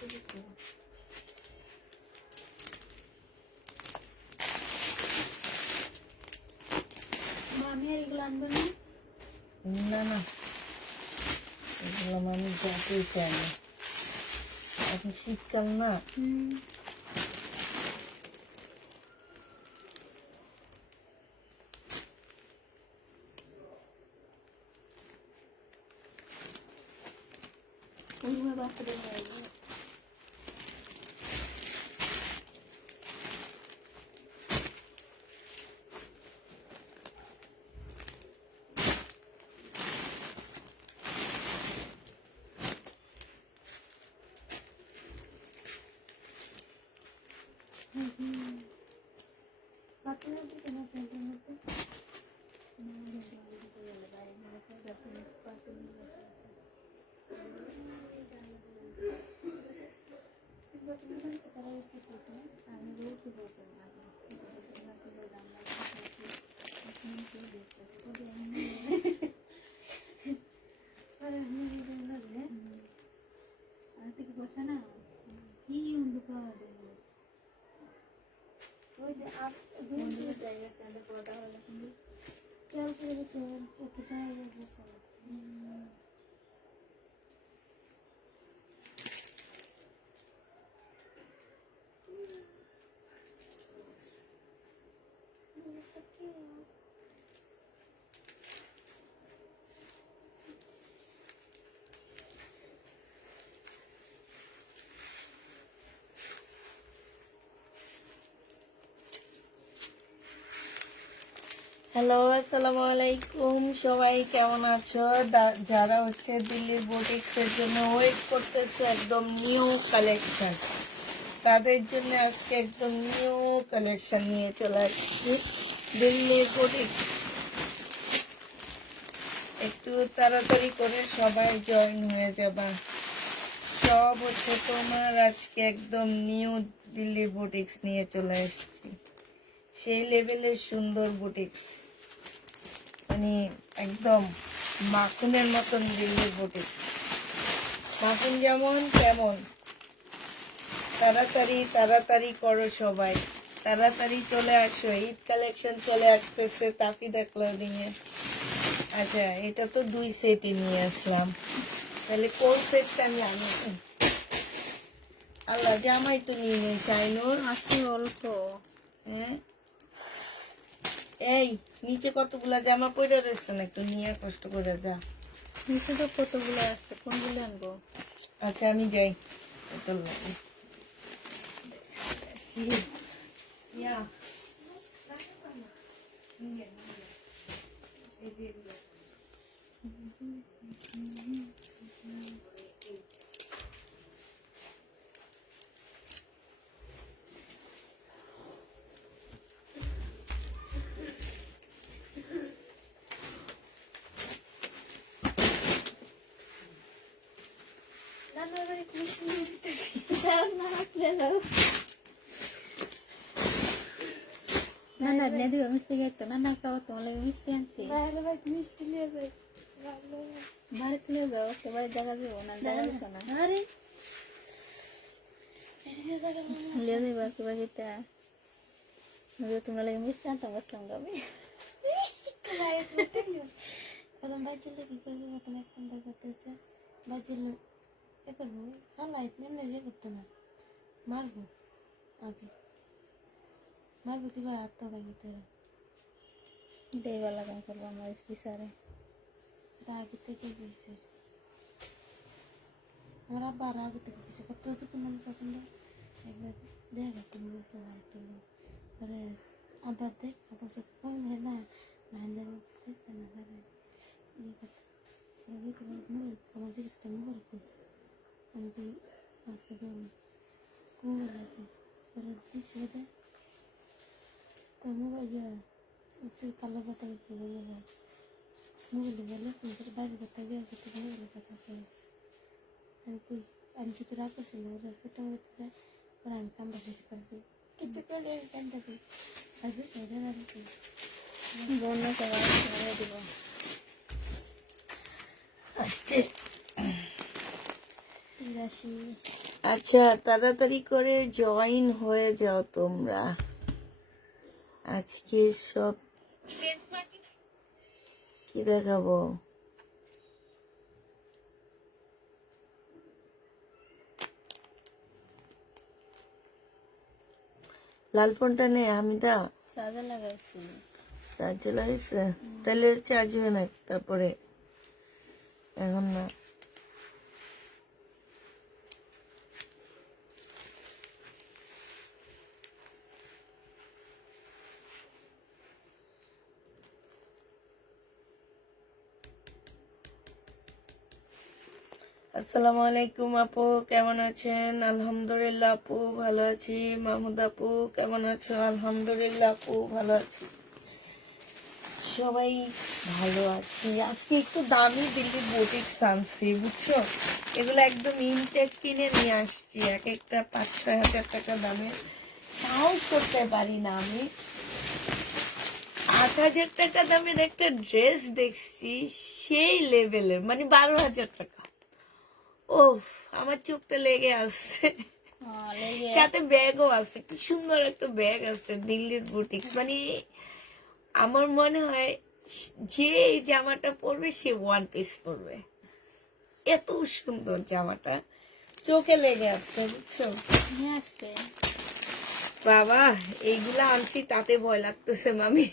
মামি আর এগুলো আনবে না? না না, এগুলো মামি যাতেই চাই না, এখন শীতকাল না। বাচ্চাদের হ্যালো, আসসালামু আলাইকুম। সবাই কেমন আছো? যারা হচ্ছে দিল্লির বুটিক্সের জন্য ওয়েট করতেছে একদম নিউ কালেকশন, তাদের জন্য আজকে একদম নিউ কালেকশন নিয়ে চলে আসছি দিল্লির বুটিক্স। একটু তাড়াতাড়ি করে সবাই জয়েন হয়ে যাবা। সব হচ্ছে তোমার আজকে একদম নিউ দিল্লির বুটিক্স নিয়ে চলে আসছি। সেই লেভেলের সুন্দর বুটিক্স, মানে একদম মাখনের মতন দিল্লির বুটিক্স। মাখন যেমন তেমন। তাড়াতাড়ি তাড়াতাড়ি করো সবাই, তাড়াতাড়ি চলে আসো। ঈদ কালেকশন চলে আসতেছে তাফিদা ক্লোদিং এ। আচ্ছা, এটা তো 2 সেটই নিয়ে আসলাম, তাহলে কোন সেটটা আমি আনি? আল্লাহ, জামাই তো নিয়ে নেই শাইনুর, আজকে অল্প। হ্যাঁ, এই নিচে কতগুলা জামা পরে রয়েছে না, একটু নিয়ে কষ্ট করে যা। নিচে তো কতগুলো আছে, কোনগুলো আনবো? আচ্ছা আমি যাই। এটা লাগে। ইয়া। না না দিয়ে দিও, মিষ্টি খাইতো না। না খাওয়া তোমার লাগে মিষ্টি আনছি। মিষ্টি নিয়ে যাই। বাড়িতে নিয়ে যাও, সবাই জায়গা দেবো না, জায়গা দিত না। লিয়ে যাইবার কি বাকিটা তোমরা লাগে মিষ্টি আনতাম বসলাম গাবে। প্রথম বাজিলে কি করবো, প্রথম এক ঘন্টা করতে হচ্ছে বাজিলে এ করবো, আল্লাহ এমনি ইয়ে করতো না, মারবো আগে, মারবো কিবা হাত পাইনি তোরা দেবা লাগাম করবো আমার স্পিসারে। এটা আগে থেকে বলছে আমার আব্বা, আর আগে থেকে বলছে কত তো নাম পছন্দ। একবার দেখা তুমি বলতে একটা লোক পরে আবার দেখ আবার সব কম হয় না, নাইনদের দেখতে না পারে ইয়ে করতে মোবাইল, আমার জিনিসটা মোবাইল করতে আমি আচ্ছা ধরুন মোবাইল আছে পরে দিচ্ছে ওটা তো মোবাইল তুই কালো কথা বলে মোবাইলে বলে বাইরে কথা বিয়ে করতে মোবাইলে কথা বলে আমি কিছু রাগ করছিল ওরা সেটা বলতে যায় ওরা আমি কামটা শেষ করছি কিছু করলে আমি কামটা করি আর বেশ ওটা রাখছি বন্যা সবাই দিব আসতে রাশি আচ্ছা, তাড়াতাড়ি করে জয়েন হয়ে যাও তোমরা। আজকে সব কি দেখাবো? লাল ফোনটা নে হামিদা, চার্জার লাগাইছি। চার্জ লাগাইছে? তাহলে চার্জ হবে না তারপরে, এখন না। আসসালামু আলাইকুম আপু, কেমন আছেন? আলহামদুলিল্লাহ আপু ভালো আছি। মাহমুদ আপু কেমন আছো? আলহামদুলিল্লাহ আপু ভালো আছি, সবাই ভালো আছি। আজকে একটু দামি দিল্লি বুটিক্স আনছি বুঝছো, এগুলো একদম ইনটেক কিনে নিয়ে আসছি, এক একটা 5-6 হাজার টাকা দামে। সাহস করতে পারি না আমি 8,000 টাকা দামের একটা ড্রেস দেখছি, সেই লেভেলের, মানে 12,000 টাকা। ওফ, আমার চোখটা লেগে আসছে। লেগে সাথে ব্যাগও আছে, কি সুন্দর একটা ব্যাগ আছে দিল্লির বুটিক্স। মানে আমার মনে হয় যে এই জামাটা পরবে সে ওয়ান পিস পরবে, এত সুন্দর জামাটা, চোখে লেগে আসছে বুঝছো। নিয়ে আসছে। বাবা, এইগুলা আনছি তাতে ভয় লাগতেছে মামি।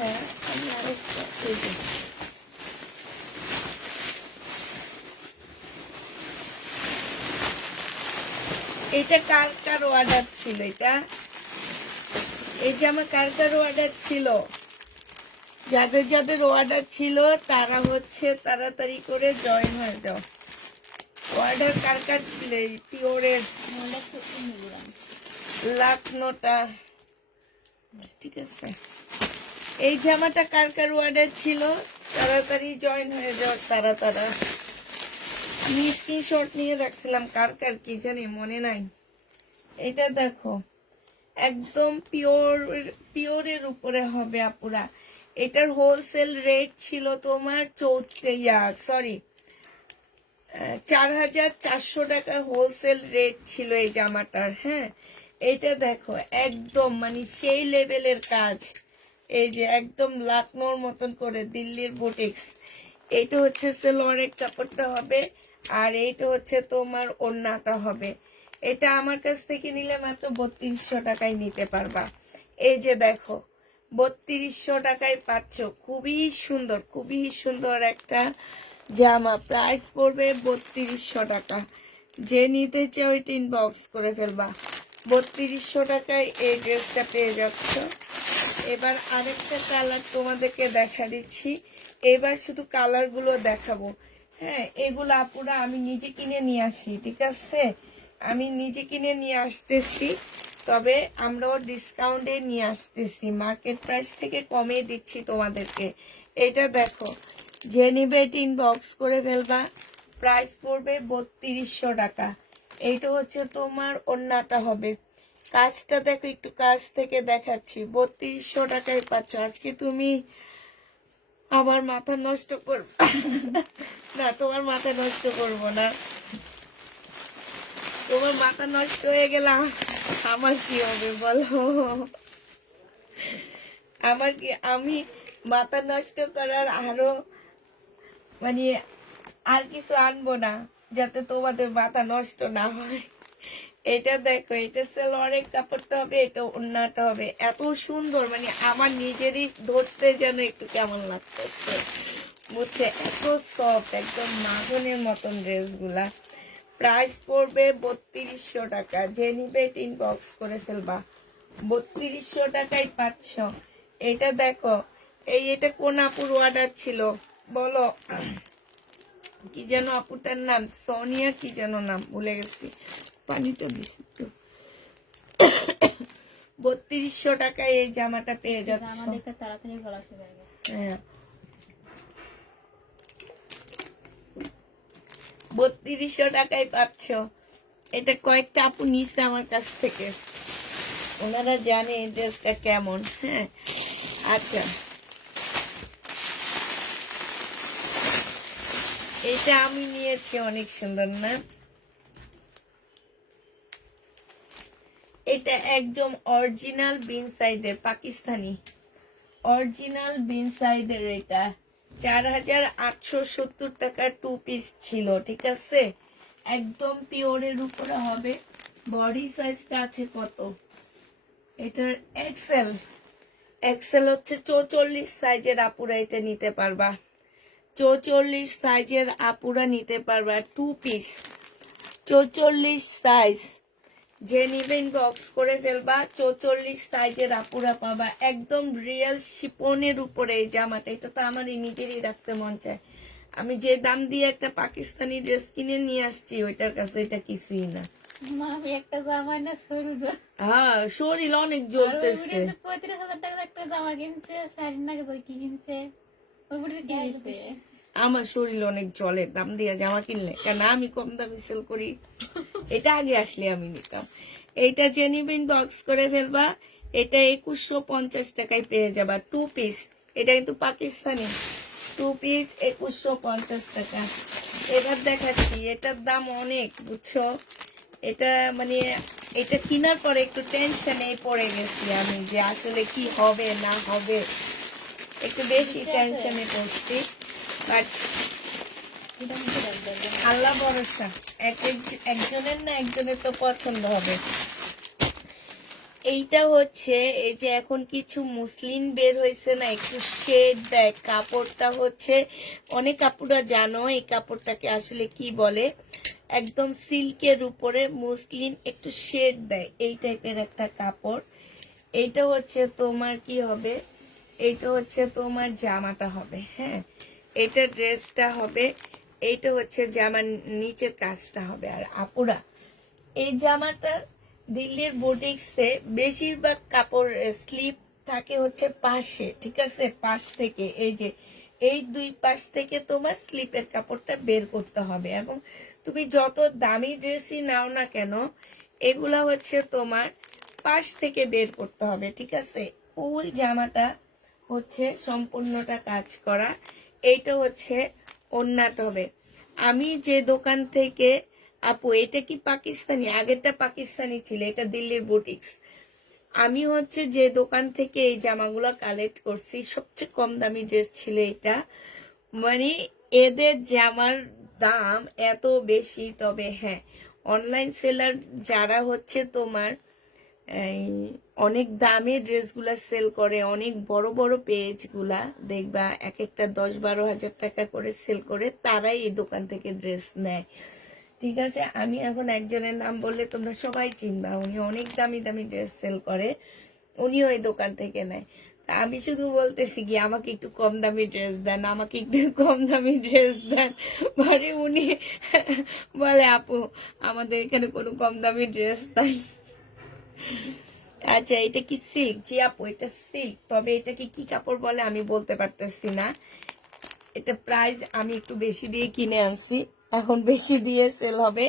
হ্যাঁ, আমি আরেকটা এই যে, এটা কার কার অর্ডার ছিল? এই জামা কার কার অর্ডার ছিল? যাদের যাদের অর্ডার ছিল তারা হচ্ছে তাড়াতাড়ি করে জয়েন হয়ে যাও। অর্ডার কার কার ছিল এই পিওরের লাকনোটা? ঠিক আছে, এই জামাটা কার কার অর্ডার ছিল তাড়াতাড়ি জয়েন হয়ে যাও। তারা আমি স্ক্রিনশট নিয়ে রাখছিলাম, কার কার কি জানি মনে নাই। এটা দেখো, একদম পিওরের উপরে হবে আপুরা। এটার হোলসেল রেট ছিল তোমার 4,400 টাকা হোলসেল রেট ছিল এই জামাটার। হ্যাঁ, এটা দেখো একদম মানে সেই লেভেলের কাজ, এই যে একদম লাকনোর মতন করে দিল্লির বুটিক্স। এইটা হচ্ছে সালোয়ারের কাপড়টা হবে, আর এইটা হচ্ছে তোমার ওড়নাটা হবে। এটা আমার কাছ থেকে নিলে মাত্র 3200 টাকায় নিতে পারবা। এই যে দেখো 3200 টাকায় পাচ্ছ, খুবই সুন্দর একটা জামা। প্রাইস পড়বে 3200 টাকা। যে নিতে চাও ওই ইনবক্স করে ফেলবা। 3200 টাকায় এই ড্রেসটা পেয়ে যাচ্ছ। এবার আরেকটা কালার তোমাদেরকে দেখা দিচ্ছি, এবার শুধু কালারগুলো দেখাবো। হ্যাঁ, এগুলো আপুরা আমি নিজে কিনে নিয়ে আসি, ঠিক আছে, আমি নিজে কিনে নিয়ে আসতেছি, তবে আমরাও ডিসকাউন্টে নিয়ে আসতেছি, মার্কেট প্রাইস থেকে কমে দিচ্ছি তোমাদেরকে। এটা দেখো, যে নিবে ইনবক্স করে ফেলবা। প্রাইস পড়বে 3200 টাকা। এইটা হচ্ছে তোমার ওড়নাটা হবে। কাজটা দেখো, একটু কাছ থেকে দেখাচ্ছি। 3200 টাকায় পাচ্ছ। আজকে তুমি আমার মাথা নষ্ট করবে না, তোমার মাথা নষ্ট করবো না। তোমার মাথা নষ্ট হয়ে গেলাম, আমার কি হবে বলো? আমার কি, আমি মাথা নষ্ট করার আরো মানে আর কিছু আনবো না যাতে তোমাদের মাথা নষ্ট না হয়। এটা দেখো, এটা সালোয়ারের কাপড়টা হবে, এটা ওড়নাটা হবে, এত সুন্দর, মানে আমার নিজেরই ধরতে যেন একটু কেমন লাগতেছে বুঝছে, এত সফট, একদম মাখনের মতন ড্রেসগুলা। প্রাইস পড়বে 3200 টাকা। যে নিবে ইনবক্স করে ফেলবা। 3200 টাকায় পাচ্ছ। এটা দেখো, এটা কোন আপুর অর্ডার ছিল বলো? কি যেন আপুটার নাম, সোনিয়া কি যেন নাম, ভুলে গেছি, পানিটা দিছি তো। 3200 টাকায় এই জামাটা পেয়ে যাচ্ছ। আমাদেরকে তাড়াতাড়ি গলা শুকিয়ে গেছে। হ্যাঁ, 3200 টাকায় পাচ্ছ। এটা কয়েকটা আপু নিচ্ছে আমার কাছ থেকে। ওনারা জানে এই ড্রেসটা কেমন। হ্যাঁ, আচ্ছা, এটা আমি নিয়েছি, অনেক সুন্দর না? এটা একদম অরিজিনাল বিন সাইজের, পাকিস্তানি অরিজিনাল বিন সাইজের। এটা 4870 টাকার 2 পিস ছিল, ঠিক আছে? একদম পিওরের উপরে হবে। বডি সাইজটা আছে কত? এটার এক্সেল। এক্সেল হচ্ছে 44 সাইজের আপুরা এটা নিতে পারবা। 44 সাইজের আপুরা নিতে পারবা 2 পিস। 44 সাইজ যে নিবেন বক্স করে ফেলবা। 44 সাইজের আপুরা পাবা। একদম রিয়েল শিপনের উপরে এই জামাটা। এটা তো আমারই নিজেরই রাখতে মন চায়। আমি যে দাম দিয়ে একটা পাকিস্তানি ড্রেস কিনে নিয়ে আসছি, ওইটার কাছে এটা কিছুই না। আমি একটা জামা না শরীর হ্যাঁ, শরীর অনেক জ্বলতেছে। 35,000 টাকার একটা জামা কিনছে, শাড়ি না কি কিনছে, ওই বুড়ির কি হয়েছে? আমার শরীর অনেক জ্বলে দাম দিয়ে জামা কিনলে, কারণ আমি কম দামে সেল করি। এটা আগে আসলে আমি নিতাম। এইটা যে নিবেন বক্স করে ফেলবা। এটা 2150 টাকায় পেয়ে যাবা 2 পিস। এটা কিন্তু পাকিস্তানি 2 পিস 2150 টাকা। এবার দেখাচ্ছি, এটার দাম অনেক, বুঝছো? এটা মানে এটা কেনার পরে একটু টেনশনে পড়ে গেছি আমি, যে আসলে কি হবে না হবে, একটু বেশি টেনশনে পড়ছি। বাট আল্লাহ ভরসা, একজনের না একজনের তো পছন্দ হবে। এইটা হচ্ছে এই যে এখন কিছু মুসলিম বের হয়েছে না, একটু শেড দেয় কাপড়টা। হচ্ছে অনেক কাপড়রা জানো এই কাপড়টাকে আসলে কি বলে, একদম সিল্কের উপরে মুসলিম একটু শেড দেয়, এই টাইপের একটা কাপড়। এইটা হচ্ছে তোমার কি হবে, এইটা হচ্ছে তোমার জামাটা হবে। হ্যাঁ, এটা ড্রেসটা হবে। এইটা হচ্ছে জামার নিচের কাজটা হবে। আর আপুরা, এই জামাটা দিল্লির বুটিক্সে বেশিরভাগ কাপড় স্লিপ থাকে হচ্ছে পাশে, ঠিক আছে? পাশ থেকে এই যে এই 2 পাশ থেকে তোমার স্লিপের কাপড়টা বের করতে হবে। এবং তুমি যত দামি ড্রেসই নাও না কেন, এগুলা হচ্ছে তোমার পাশ থেকে বের করতে হবে, ঠিক আছে? ফুল জামাটা হচ্ছে সম্পূর্ণটা কাজ করা। এইটা হচ্ছে ওড়নাটা হবে। আমি যে দোকান থেকে, আপু এটা কি পাকিস্তানি? আগেরটা পাকিস্তানি ছিল, এটা দিল্লির বুটিক্স। আমি হচ্ছে যে দোকান থেকে এই জামাগুলো কালেক্ট করছি, সবচেয়ে কম দামি ড্রেস ছিল এটা। মানে এদের জামার দাম এত বেশি। তবে হ্যাঁ, অনলাইন সেলার যারা হচ্ছে তোমার এই অনেক দামে ড্রেসগুলা সেল করে, অনেক বড় বড় পেজগুলা দেখবা এক একটা 10-12 হাজার টাকা করে সেল করে, তারাই এই দোকান থেকে ড্রেস নেয়, ঠিক আছে? আমি এখন একজনের নাম বললে তোমরা সবাই চিনবা, উনি অনেক দামি দামি ড্রেস সেল করে, উনিও এই দোকান থেকে নেয়। তা আমি শুধু বলতেছি কি, আমাকে একটু কম দামি ড্রেস দেন, আমাকে একটু কম দামি ড্রেস দেন। মানে উনি বলে আপু আমাদের এখানে কোনো কম দামি ড্রেস নাই। আচ্ছা, এটা কি সিল্ক? জি আপু, এটা সিল্ক। তবে এটাকে কি কাপড় বলে আমি বলতে পারতেছি না। এটা প্রাইস আমি একটু বেশি দিয়ে কিনে আনছি, এখন বেশি দিয়ে সেল হবে।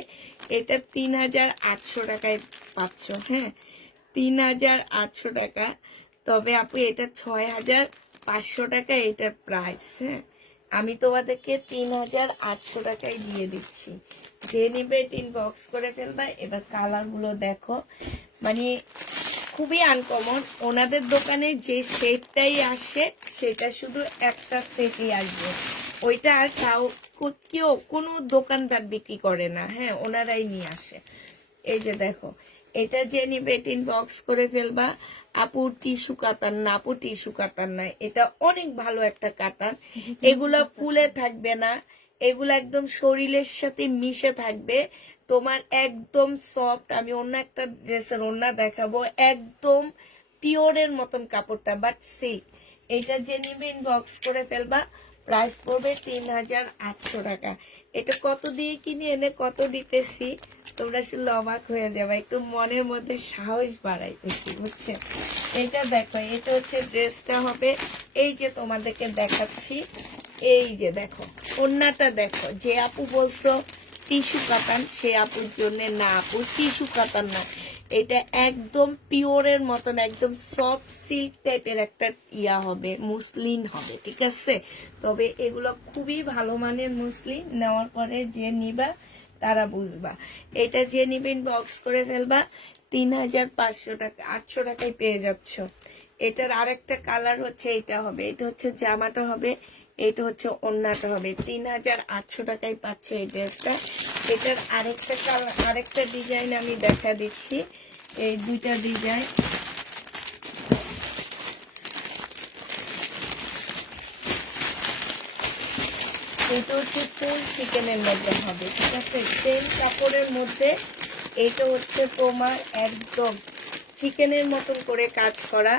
এটা 3800 টাকায় পাচ্ছ। হ্যাঁ, 3800 টাকা। তবে আপু এটা 6500 টাকা এটার প্রাইস। হ্যাঁ, আমি তোমাদেরকে 3800 টাকায় দিয়ে দিচ্ছি। যে নিবে ইনবক্স করে ফেলবা। এবার কালার গুলো দেখো, মানে খুবই আনকমন। ওনাদের দোকানে যে সেটটাই আসে সেটা শুধু একটা সেটই আসবে, ওইটা আর কেউ কোনো দোকানদার বিক্রি করে না। হ্যাঁ, ওনারাই নিয়ে আসে। এই যে দেখো, এটা যে নিবে ইনবক্স করে ফেলবা। আপু টিস্যু কাতার না, আপু টিস্যু কাতার না, এটা অনেক ভালো একটা কাতার। এগুলা ফুলে থাকবে না, এগুলো একদম শরীরের সাথে মিশে থাকবে, তোমার একদম সফট। আমি অন্য একটা ড্রেসের ওড়না দেখাবো, একদম পিওরের মতন কাপড়টা, বাট সিল্ক। এটা যে নিবে ইনবক্স করে ফেলবা। প্রাইস পড়বে 3800 টাকা। এটা কত দিয়ে কিনে এনে কত দিতেছি তোমরা শুনলে অবাক হয়ে যাবে, একটু মনের মধ্যে সাহস বাড়াইতেছি, বুঝছেন? এটা দেখো, এটা হচ্ছে ড্রেসটা হবে। এই যে তোমাদেরকে দেখাচ্ছি, এই যে দেখো ওড়নাটা দেখো। যে আপু বলছো টিস্যু কাতান, সে আপুর জন্য না, আপু টিস্যু কাতান না, এটা একদম পিওরের মতন একদম সফট সিল্ক টাইপের একটা ইয়া হবে, মুসলিন হবে, ঠিক আছে। তবে এগুলো খুবই ভালো মানের মুসলিন, নেওয়ার পরে যে নিবা তারা বুঝবা। এটা যে নিবেন বক্স করে ফেলবা, 3500 টাকা 800 টাকায় পেয়ে যাচ্ছ। এটার আরেকটা কালার হচ্ছে এটা হবে, এটা হচ্ছে জামাটা হবে, এটা হচ্ছে ওড়নাটা হবে। 3800 টাকায় পাচ্ছ এই ড্রেসটা। এটার আরেকটা কালার, আরেকটা ডিজাইন আমি দেখা দিচ্ছি। এই দুইটা ডিজাইন, এটা হচ্ছে ফুল চিকেনের মধ্যে হবে, ঠিক আছে। সেম কাপড়ের মধ্যে এটা হচ্ছে তোমার একদম চিকেনের মতন করে কাজ করা।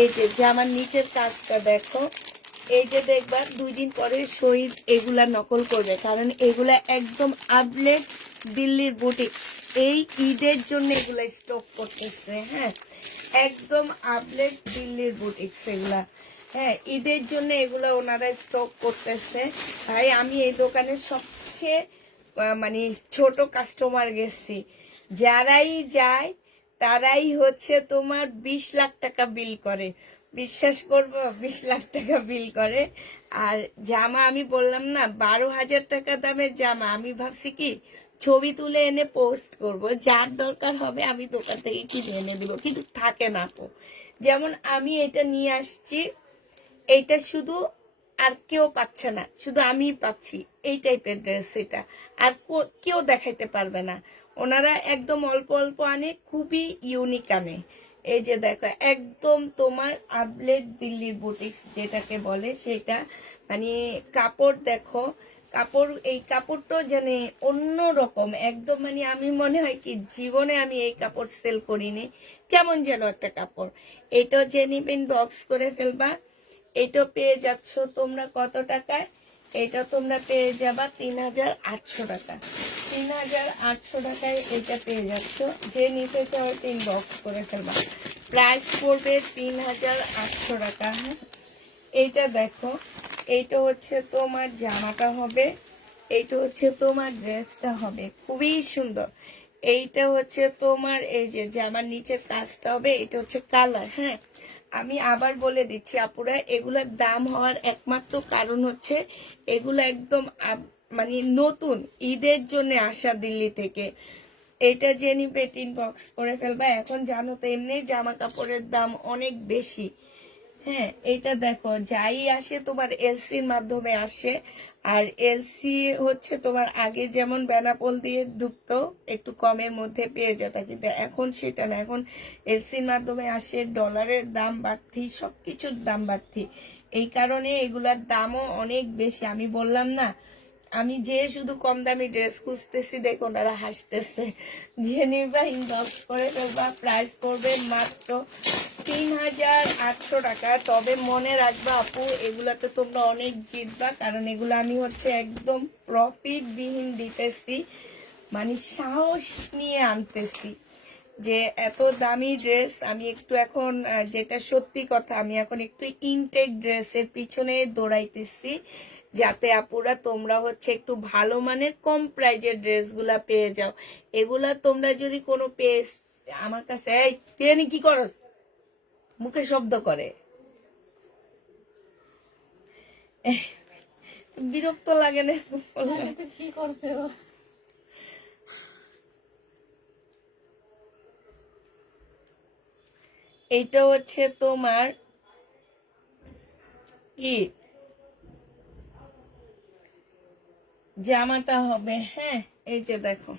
এই যে জামার নিচের কাজটা দেখো, এই যে দেখবা 2 দিন পরে শহীদ এগুলা নকল করবে, কারণ এগুলা একদম আপডেট দিল্লির বুটিক। এই ঈদের জন্য এগুলা স্টক করতেছে, হ্যাঁ, একদম আপডেট দিল্লির বুটিক এগুলা। হ্যাঁ, ঈদের জন্য এগুলো ওনারা স্টক করতেছে। তাই আমি এই দোকানের সবচেয়ে মানে ছোট কাস্টমার গেছি। যারাই যায় তারাই হচ্ছে তোমার 20 লাখ টাকা বিল করে, বিশ্বাস করবো, 20 লাখ টাকা বিল করে। আর জামা আমি বললাম না 12,000 টাকা দামের জামা, আমি ভাবছি কি ছবি তুলে এনে পোস্ট করব, যার দরকার হবে আমি দোকান থেকে কিনে এনে দিব, কিন্তু থাকে না তো। যেমন আমি এটা নিয়ে আসছি, এইটা শুধু আর কেউ পাচ্ছে না, শুধু আমিই পাচ্ছি এই টাইপের ড্রেস। এটা আর কেউ দেখাইতে পারবে না। ওনারা একদম অল্প অল্প আনে, খুবই ইউনিক আনে। এই যে দেখো একদম তোমার আপডেট দিল্লির বুটিক্স যেটাকে বলে সেটা, মানে কাপড় দেখো, কাপড়, এই কাপড়টা জানে অন্য রকম একদম, মানে আমি মনে হয় কি জীবনে আমি এই কাপড় সেল করিনি, কেমন যেন একটা কাপড়। এটা যে নিবেন বক্স করে ফেলবা। এটা পেয়ে যাচ্ছ তোমরা কত টাকায়? এটা তোমরা পেয়ে যাবা 3800 টাকা। 3800 টাকায় এটা পেয়ে যাচ্ছ। যে নিতে চাও বক্স করে ফেলবা, প্রাইস পড়বে 3800 টাকা। হ্যাঁ, এইটা দেখো, এইটা হচ্ছে তোমার জামাটা হবে, এইটা হচ্ছে তোমার ড্রেসটা হবে, খুবই সুন্দর। এইটা হচ্ছে তোমার এই যে জামার নিচের কাজটা হবে, এটা হচ্ছে কালার। হ্যাঁ, আমি আবার বলে দিচ্ছি আপুরা, এগুলোর দাম হওয়ার একমাত্র কারণ হচ্ছে এগুলো একদম মানে নতুন ঈদের জন্য আসা দিল্লি থেকে। এটা যে নিবে বক্স করে ফেলবা। এখন জানো তো এমনি জামা কাপড়ের দাম অনেক বেশি। হ্যাঁ, এটা দেখো যাই আসে তোমার এলসির মাধ্যমে আসে। আর এলসি হচ্ছে তোমার আগে যেমন বেনাপোল দিয়ে ঢুকতো, একটু কমের মধ্যে পেয়ে যেত, কিন্তু এখন সেটা না, এখন এলসির মাধ্যমে আসে। ডলারের দাম বাড়তি, সবকিছুর দাম বাড়তি, এই কারণে এগুলার দামও অনেক বেশি। আমি বললাম না, আমি যে শুধু কম দামি ড্রেস খুঁজতেছি, দেখো ওনারা হাসতেছে। যে নিবা ইনবক্স করে ফেলবা, প্রাইস করবে মাত্র 3800 টাকা। তবে মনে রাখবা আপু, এগুলাতে তোমরা অনেক জিতবা, কারণ এগুলো আমি হচ্ছে একদম প্রফিট বিহীন দিতেছি, মানে সাহস নিয়ে আনতেছি। যে এত দামি ড্রেস আমি একটু এখন, যেটা সত্যি কথা, আমি এখন একটু ইনটেক ড্রেসের পিছনে দৌড়াইতেছি, যাতে আপুরা তোমরা হচ্ছে একটু ভালো মানের কম প্রাইজের ড্রেসগুলা পেয়ে যাও। এগুলা তোমরা যদি কোনো পেজ আমার কাছে, এই ট্রেনে কি করস, মুখে শব্দ করে, বিরক্ত লাগে না? কি করছে ও? এইটা হচ্ছে তোমার কি জামাটা হবে। হ্যাঁ, এই যে দেখো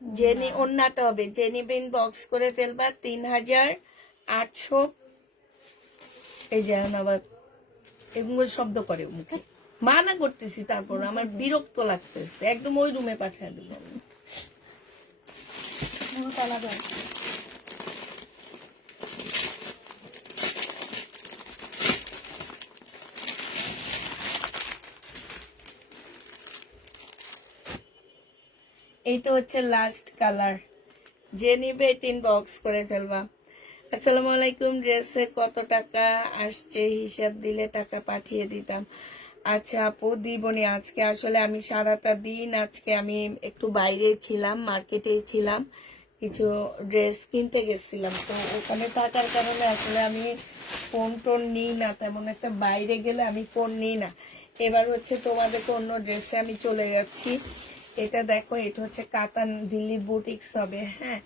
জেনি ওন্নাটা হবে, জেনি বিন বক্স করে ফেলবা 3800। এই যে আবার এগুলো শব্দ করে মুখে, মানা করতেছি, তারপর আমার বিরক্ত লাগতেছে, একদম ওই রুমে পাঠিয়ে দেবো। এইটা হচ্ছে লাস্ট কালার, যে নিবে 3 বক্স করে ফেলবা। আসসালামু আলাইকুম, ড্রেসের কত টাকা আসছে হিসাব দিলে টাকা পাঠিয়ে দিতাম। আচ্ছা আপু, দিবনি আজকে, আসলে আমি সারাটা দিন আজকে আমি একটু বাইরে ছিলাম, মার্কেটে ছিলাম, কিছু ড্রেস কিনতে গেছিলাম, তো ওখানে থাকার কারণে আসলে আমি ফোন টোন নিই না তেমন একটা, বাইরে গেলে আমি ফোন নিই না। এবার হচ্ছে তোমাদেরকে অন্য ড্রেসে আমি চলে যাচ্ছি। এটা দেখো, এটা হচ্ছে কাতান দিল্লির বুটিক্স হবে, হ্যাঁ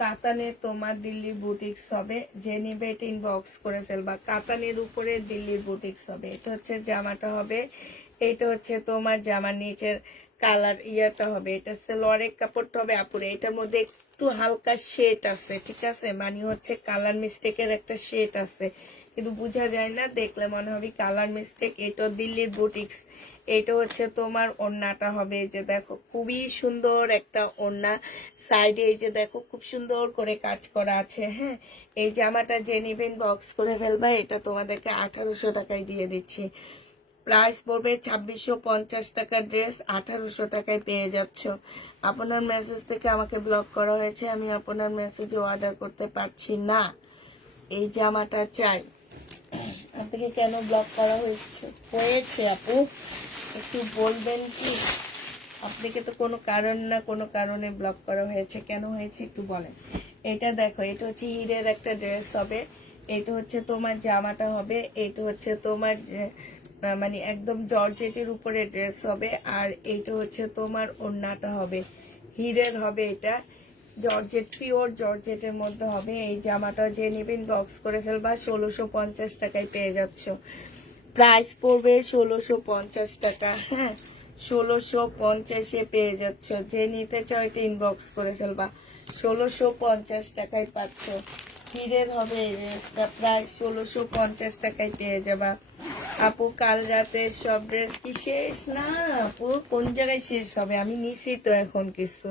কাতানে তোমার দিল্লির বুটিক্স হবে, যে নিবে এটা ইনবক্স করে ফেলবা। কাতানের উপরে দিল্লির বুটিক্স হবে। এটা হচ্ছে জামাটা হবে, এটা হচ্ছে তোমার জামার নিচের কালার ইয়াটা হবে, এটা সালোয়ারের কাপড়টা হবে আপুরে, এটার মধ্যে একটু হালকা শেড আছে, ঠিক আছে, মানে হচ্ছে কালার মিস্টেকের একটা শেড আছে, কিন্তু বোঝা যায় না, দেখলে মনে হবে কালার মিস্টেক। এটা দিল্লির বুটিক্স। এটা হচ্ছে তোমার ওড়নাটা হবে, এই যে দেখো খুবই সুন্দর একটা ওড়না, সাইডে এই যে দেখো খুব সুন্দর করে কাজ করা আছে, হ্যাঁ এই জামাটা যে নিবেন বক্স করে ফেলবা। এটা তোমাদেরকে 1800 টাকায় দিয়ে দিচ্ছি। প্রাইস পড়বে 2650 টাকার ড্রেস 1800 টাকায় পেয়ে যাচ্ছ। আপনার মেসেজ থেকে আমাকে ব্লক করা হয়েছে, আমি আপনার মেসেজে অর্ডার করতে পারছি না। এই জামাটা চাই। আপনাকে কেন ব্লক করা হয়েছে আপু একটু বলবেন কি? আপনাকে তো কোনো কারণ না কোনো কারণে ব্লক করা হয়েছে, কেন হয়েছে একটু বলেন। এটা দেখো, এটা হচ্ছে হিরের একটা ড্রেস হবে, এটা হচ্ছে তোমার জামাটা হবে, এটা হচ্ছে তোমার মানে একদম জর্জেটের উপরে ড্রেস হবে, আর এইটা হচ্ছে তোমার ওড়নাটা হবে, হিরের হবে, এটা জর্জেট পিওর জর্জেটের মধ্যে হবে। এই জামাটা যে নেবেন বক্স করে ফেলবা, 1650 টাকায় পেয়ে যাচ্ছ। প্রাইস পড়বে 1650 টাকা, হ্যাঁ 1650-এ পেয়ে যাচ্ছ। যে নিতে চাও এটা ইনবক্স করে ফেলবা, 1650 টাকায় পাচ্ছ। হিরের হবে এই ড্রেসটা, প্রায় 1650 টাকায় পেয়ে যাবা। আপু কাল রাতে সব ড্রেস কি শেষ? না আপু, কোন জায়গায় শেষ হবে, আমি নিছি তো এখন কিছু,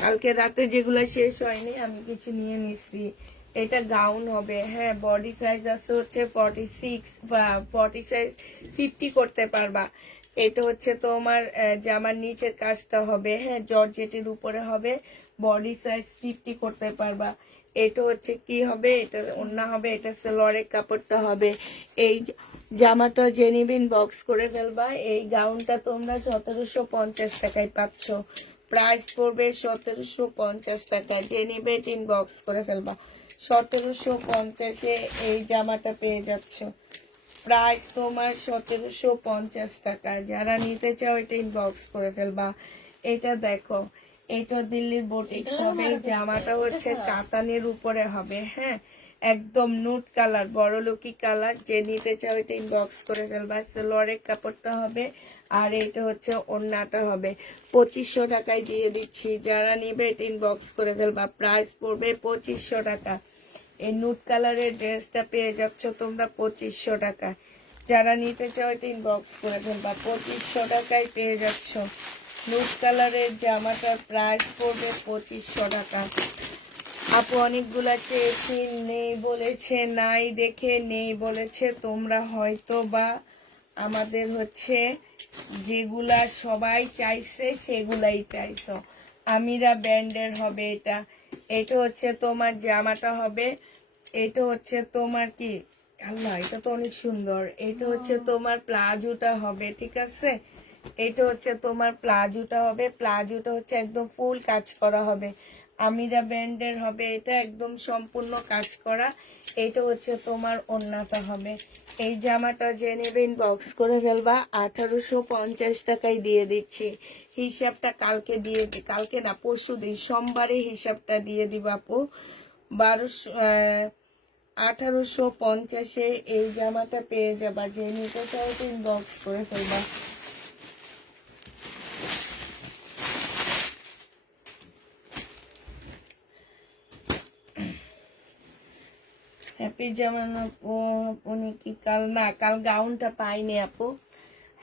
কালকে রাতে যেগুলো শেষ হয়নি আমি কিছু নিয়ে নিছি। এটা গাউন হবে, হ্যাঁ বডি সাইজ আছে হচ্ছে 46 বা 40 সাইজ 50 করতে পারবা। এটা হচ্ছে তোমার জামার নিচের কাজটা হবে, হ্যাঁ জর্জেটের উপরে হবে, বডি সাইজ 50 করতে পারবা। এটা হচ্ছে কি হবে, এটা ওড়না হবে, এটা সালোয়ারের কাপড়টা হবে। এই জামাটা যে নিবেন বক্স করে ফেলবা। এই গাউনটা তোমরা 1750 টাকায় পাচ্ছ। প্রাইস পড়বে 1750 টাকা, যে নিবে ইনবক্স করে ফেলবা। 1750-এ এই জামাটা পেয়ে যাচ্ছ। প্রাইস তোমার 1750 টাকা, যারা নিতে চাও এটা ইনবক্স করে ফেলবা। এটা দেখো, এটা দিল্লির বুটিক্স হবে, জামাটা হচ্ছে কাতানের উপরে হবে, হ্যাঁ একদম নুট কালার, বড় লোকি কালার, যে নিতে চাও এটা ইনবক্স করে ফেলবা। সালোয়ারের কাপড়টা হবে, আর এটা হচ্ছে ওড়নাটা হবে। 2500 টাকায় দিয়ে দিচ্ছি, যারা নিবে এটা ইনবক্স করে ফেলবা। প্রাইস পড়বে 2500 টাকা। এই নুট কালারের ড্রেসটা পেয়ে যাচ্ছ তোমরা 2500 টাকা, যারা নিতে চাও এটা ইনবক্স করে ফেলবা। 2500 টাকায় পেয়ে যাচ্ছ নুট কালারের জামাটার প্রাইস পড়বে 2500 টাকা। আপু অনেকগুলা চেয়েছি, নেই বলেছে, নাই দেখে নেই বলেছে, তোমরা হয়তো বা আমাদের হচ্ছে যেগুলা সবাই চাইছে সেগুলাই চাইছো। আমিরা ব্র্যান্ডের হবে এটা। এটা হচ্ছে তোমার জামাটা হবে, এটা হচ্ছে তোমার কি আল্লাহ, এটা তো অনেক সুন্দর। এটা হচ্ছে তোমার প্লাজোটা হবে, ঠিক আছে, এটা হচ্ছে তোমার প্লাজোটা হবে, প্লাজোটা হচ্ছে একদম ফুল কাজ করা হবে। আমিরা ব্র্যান্ডের হবে, এটা একদম সম্পূর্ণ কাজ করা। এটা হচ্ছে তোমার ওড়নাটা হবে। এই জামাটা যে নেবে ইনবক্স করে ফেলবা, 1850 টাকায় দিয়ে দিচ্ছি। হিসাবটা কালকে দিয়ে কালকে না পরশু দিন সোমবারে হিসাবটা দিয়ে দিব আপু। 1850-এ এই জামাটা পেয়ে যাবা, যে নিতে চাও ইনবক্স করে ফেলবা। হ্যাপি জামান আপু, উনি কি কাল না, কাল গাউনটা পাইনি আপু।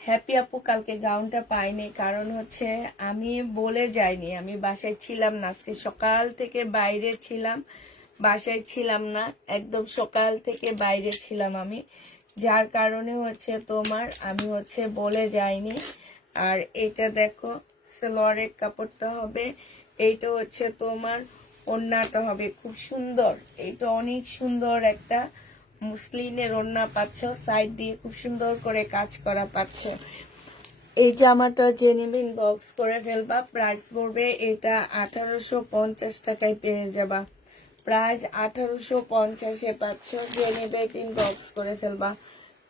হ্যাপি আপু কালকে গাউনটা পাইনি, কারণ হচ্ছে আমি বলে যাইনি, আমি বাসায় ছিলাম না, আজকে সকাল থেকে বাইরে ছিলাম, বাসায় ছিলাম না, একদম সকাল থেকে বাইরে ছিলাম আমি, যার কারণে হচ্ছে তোমার আমি হচ্ছে বলে যাইনি। আর এটা দেখো সালোয়ারের কাপড়টা হবে, এইটা হচ্ছে তোমার ওড়নাটা হবে, খুব সুন্দর, এটা অনেক সুন্দর একটা মুসলিনের ওড়না পাচ্ছ, সাইড দিয়ে খুব সুন্দর করে কাজ করা পাচ্ছ। এই জামাটা যে নিবে ইনবক্স করে ফেলবা, প্রাইস পড়বে এটা 1850 টাকায় পেয়ে যাবা। প্রাইস 1850-এ পাচ্ছ, যে নিবে এটা ইনবক্স করে ফেলবা।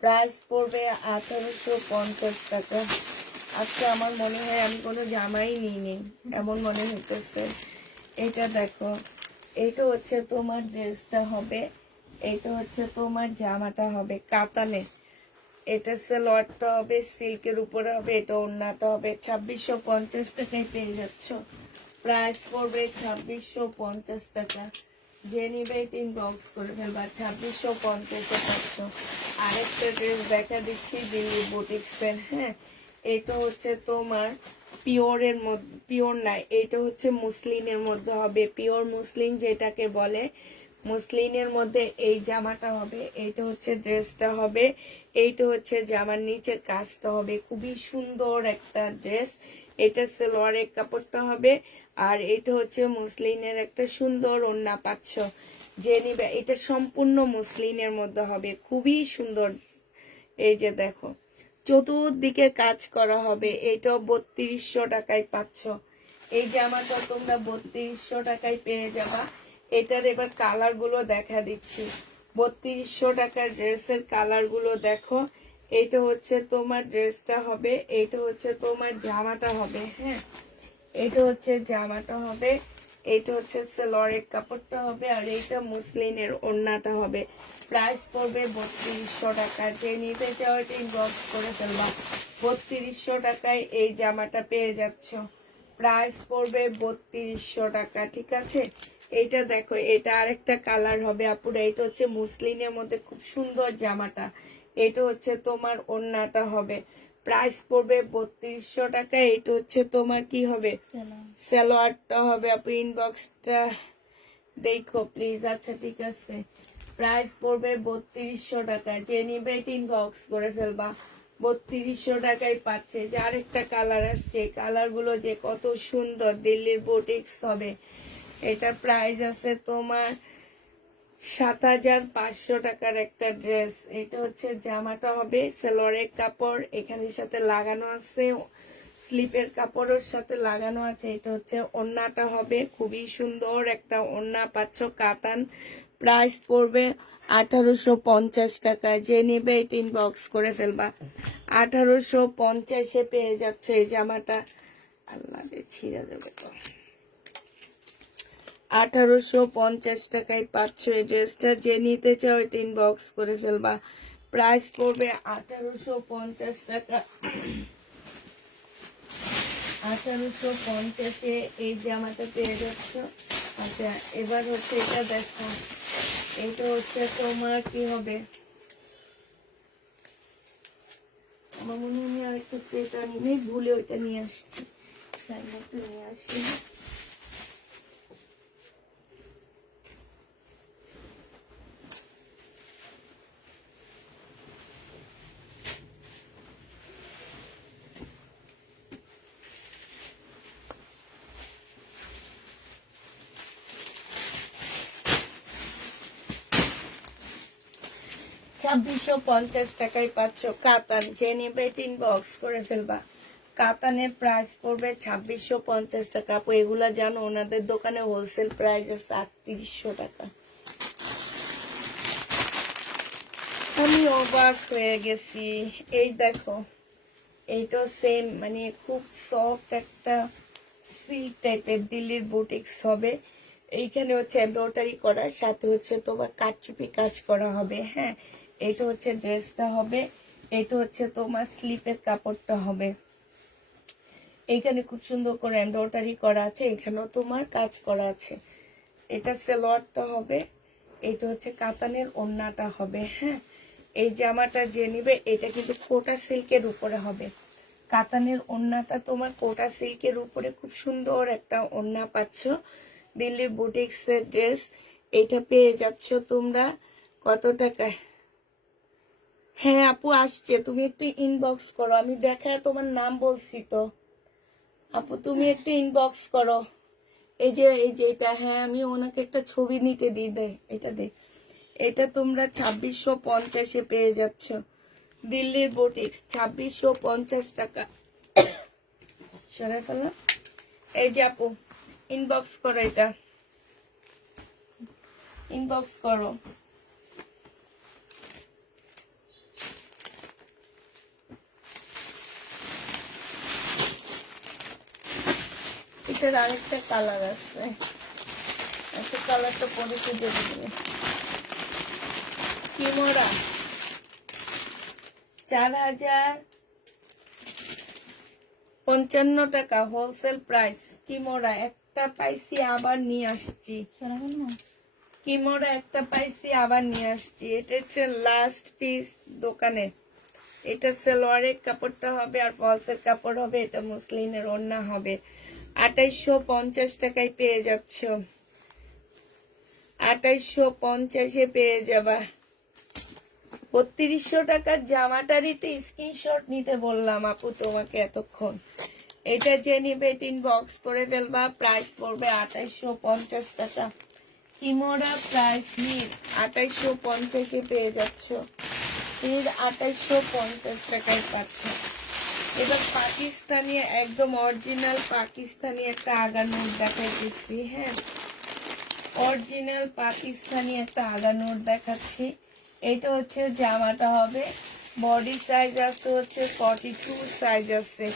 প্রাইস পড়বে 1850 টাকা। আজকে আমার মনে হয় আমি কোনো জামাই নিইনি, এমন মনে হইতেছে। এটা দেখো, এইটা হচ্ছে তোমার ড্রেসটা হবে, এইটা হচ্ছে তোমার জামাটা হবে কাতানে। এটা সালোয়ারটা হবে সিল্কের উপরে হবে, এটা ওড়নাটা হবে। 2650 টাকায় পেয়ে যাচ্ছ। প্রাইস পড়বে 2650 টাকা। যে নিবে এটা ইনবক্স করে ফেলবা, 2650-এ পাচ্ছ। আরেকটা ড্রেস দেখা দিচ্ছি দিল্লি বুটিক্সের। হ্যাঁ, এটা হচ্ছে তোমার পিওরের মধ্যে, পিওর না, এটা হচ্ছে মুসলিনের মধ্যে হবে, পিওর মুসলিন যেটাকে বলে। মুসলিনের মধ্যে এই জামাটা হবে, এইটা হচ্ছে ড্রেসটা হবে, এইটা হচ্ছে জামার নিচের কাজটা হবে। খুবই সুন্দর একটা ড্রেস। এটা সালোয়ারের কাপড়টা হবে, আর এটা হচ্ছে মুসলিনের একটা সুন্দর ওড়না পাচ্ছ। যে নিবে এটা সম্পূর্ণ মুসলিনের মধ্যে হবে, খুবই সুন্দর। এই যে দেখো, চতুর্দিকে কাজ করা হবে। এইটাও 3200 টাকায় পাচ্ছ। এই জামাটা তোমরা 3200 টাকায় পেয়ে যাবা। এটার এবার কালার গুলো দেখা দিচ্ছি। 3200 টাকার ড্রেসের কালার গুলো দেখো। এইটা হচ্ছে তোমার ড্রেসটা হবে, এইটা হচ্ছে তোমার জামাটা হবে। হ্যাঁ, এটা হচ্ছে জামাটা হবে, এইটা হচ্ছে সালোয়ারের কাপড়টা হবে, আর এইটা মুসলিনের ওড়নাটা হবে। প্রাইস পড়বে 3200 টাকা। যে নিতে চাও এটা ইনবক্স করে ফেলবা। 3200 টাকায় এই জামাটা পেয়ে যাচ্ছ। প্রাইস পড়বে 3200 টাকা। ঠিক আছে, এইটা দেখো, এটা আরেকটা কালার হবে আপুরা। এটা হচ্ছে মুসলিনের মধ্যে খুব সুন্দর জামাটা। এটা হচ্ছে তোমার ওড়নাটা হবে। প্রাইস পড়বে 3200 টাকা। এটা হচ্ছে তোমার কি হবে, সালোয়ারটা হবে। আপু ইনবক্সটা দেখো প্লিজ। আচ্ছা ঠিক আছে, প্রাইস পড়বে 3200 টাকা। যে নিবে এটা ইনবক্স করে ফেলবা। 3200 টাকায় পাচ্ছে। যে আরেকটা কালার আসছে, কালার গুলো যে কত সুন্দর, দিল্লির বুটিক্স হবে। এটা প্রাইস আছে তোমার 7500 টাকার একটা ড্রেস। এটা হচ্ছে জামাটা হবে, সালোয়ারের কাপড় এখানের সাথে লাগানো আছে, স্লিপের কাপড়ের সাথে লাগানো আছে। এটা হচ্ছে ওড়নাটা হবে, খুবই সুন্দর একটা ওড়না পাচ্ছ কাতান। প্রাইস পড়বে 1850 টাকা। যে নিবে এটা ইনবক্স করে ফেলবা। 1850-এ পেয়ে যাচ্ছে এই জামাটা। আল্লাহ রে, ছিঁড়ে দেবে তো। 1850 টাকায় পাচ্ছ এই ড্রেসটা। যে নিতে চাও এটা ইনবক্স করে ফেলবা। প্রাইস পড়বে 1850 টাকা। 1850-এ এই জামাটা পেয়ে যাচ্ছ। আচ্ছা, এবার হচ্ছে এটা দেখো, এটা হচ্ছে তোমার কি হবে, আমার মনে হয় আমি আরেকটা সেট আনি, ভুলে ওইটা নিয়ে আসছি। সাইনবোর্ডটা নিয়ে আসি। 2650 টাকায় পাচ্ছ কাতান। যে নিবে ইনবক্স করে ফেলবা। কাতানের প্রাইস পড়বে 2650 টাকা। আপু এগুলা জানো, ওনাদের দোকানে হোলসেল প্রাইস আছে 3800 টাকা। আমি অবাক হয়ে গেছি। এই দেখো, এইটা সেম, মানে খুব সফট একটা সিল্ক টাইপের দিল্লির বুটিক্স হবে। এইখানে হচ্ছে এমব্রয়ডারি করা, সাথে হচ্ছে তোমার কাটচুপি কাজ করা হবে। হ্যাঁ, এটা হচ্ছে ড্রেসটা হবে, এটা হচ্ছে তোমার স্লিপের কাপড়টা হবে। এইখানে খুব সুন্দর করে এমব্রয়ডারি করা আছে, এখানেও তোমার কাজ করা আছে। এটা সালোয়ারটা হবে, এটা হচ্ছে কাতানের ওড়নাটা হবে। হ্যাঁ, এই জামাটা যে নিবে এটা কিন্তু কোটা সিল্কের উপরে হবে। কাতানের ওড়নাটা তোমার কোটা সিল্কের উপরে খুব সুন্দর একটা ওড়না পাচ্ছ। দিল্লি বুটিক্সের ড্রেস, এটা পেয়ে যাচ্ছ তোমরা কত টাকায়? হ্যাঁ আপু আসছে, তুমি একটু ইনবক্স করো। আমি দেখায় তোমার নাম বলছি তো আপু, তুমি একটু ইনবক্স করো। এই যে এটা, হ্যাঁ আমি ওনাকে একটা ছবি নিতে দিই, দেয় এটা দে। এটা তোমরা 2650-এ পেয়ে যাচ্ছ। দিল্লির বুটিক্স 2650 টাকা। সরাই ফেলো। এই যে আপু ইনবক্স করো, এটা ইনবক্স করো। এটার আরেকটা কালার আছে, একটা কালারটা পরে খুঁজে দেবে। কিমোরা 4055 টাকা হোলসেল প্রাইস। কিমোরা একটা পাইছি আবার নিয়ে আসছি, সরাবেন না? কিমোরা একটা পাইছি আবার নিয়ে আসছি। এটা হচ্ছে লাস্ট পিস দোকানে। এটা সালোয়ারের কাপড়টা হবে আর ফলসের কাপড় হবে, এটা মুসলিনের ওড়না হবে। 2850 টাকায় পেয়ে যাচ্ছ, 2850 পেয়ে যাবা। 3200 টাকার জামাটারই তো স্ক্রিনশট নিতে বললাম আপু তোমাকে এতক্ষণ। এটা যে নিবে ইনবক্স করে ফেলবা, প্রাইস পড়বে 2850 টাকা। কিমোরা প্রাইস হির 2850 পেয়ে যাচ্ছ, হির 2850 টাকায় পাচ্ছ। এবার পাকিস্তানি একদম অরিজিনাল পাকিস্তানি একটা আগানোর দেখাইতেছি। হ্যাঁ, অরিজিনাল পাকিস্তানি একটা আগানোর দেখাচ্ছি। এটা হচ্ছে জামাটা হবে, বডি সাইজ আছে হচ্ছে 42 সাইজ আছে।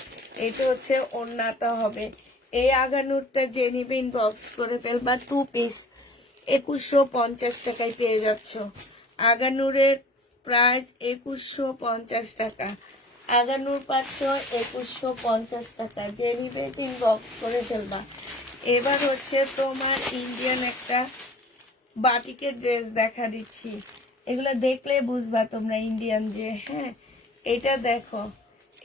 এটা হচ্ছে ওড়নাটা হবে। এই আগানোরটা যে নিবে ইনবক্স করে ফেলবা, 2 পিস 2150 টাকায় পেয়ে যাচ্ছ। আগানুরের প্রাইস 2150 টাকা, আগানুর পাচ্ছ 2150 টাকা। যে নিবে ইনবক্স করে ফেলবা। এবার হচ্ছে তোমার ইন্ডিয়ান একটা বাটিকের ড্রেস দেখা দিচ্ছি, এগুলো দেখলে বুঝবা তোমরা ইন্ডিয়ান যে। হ্যাঁ, এটা দেখো,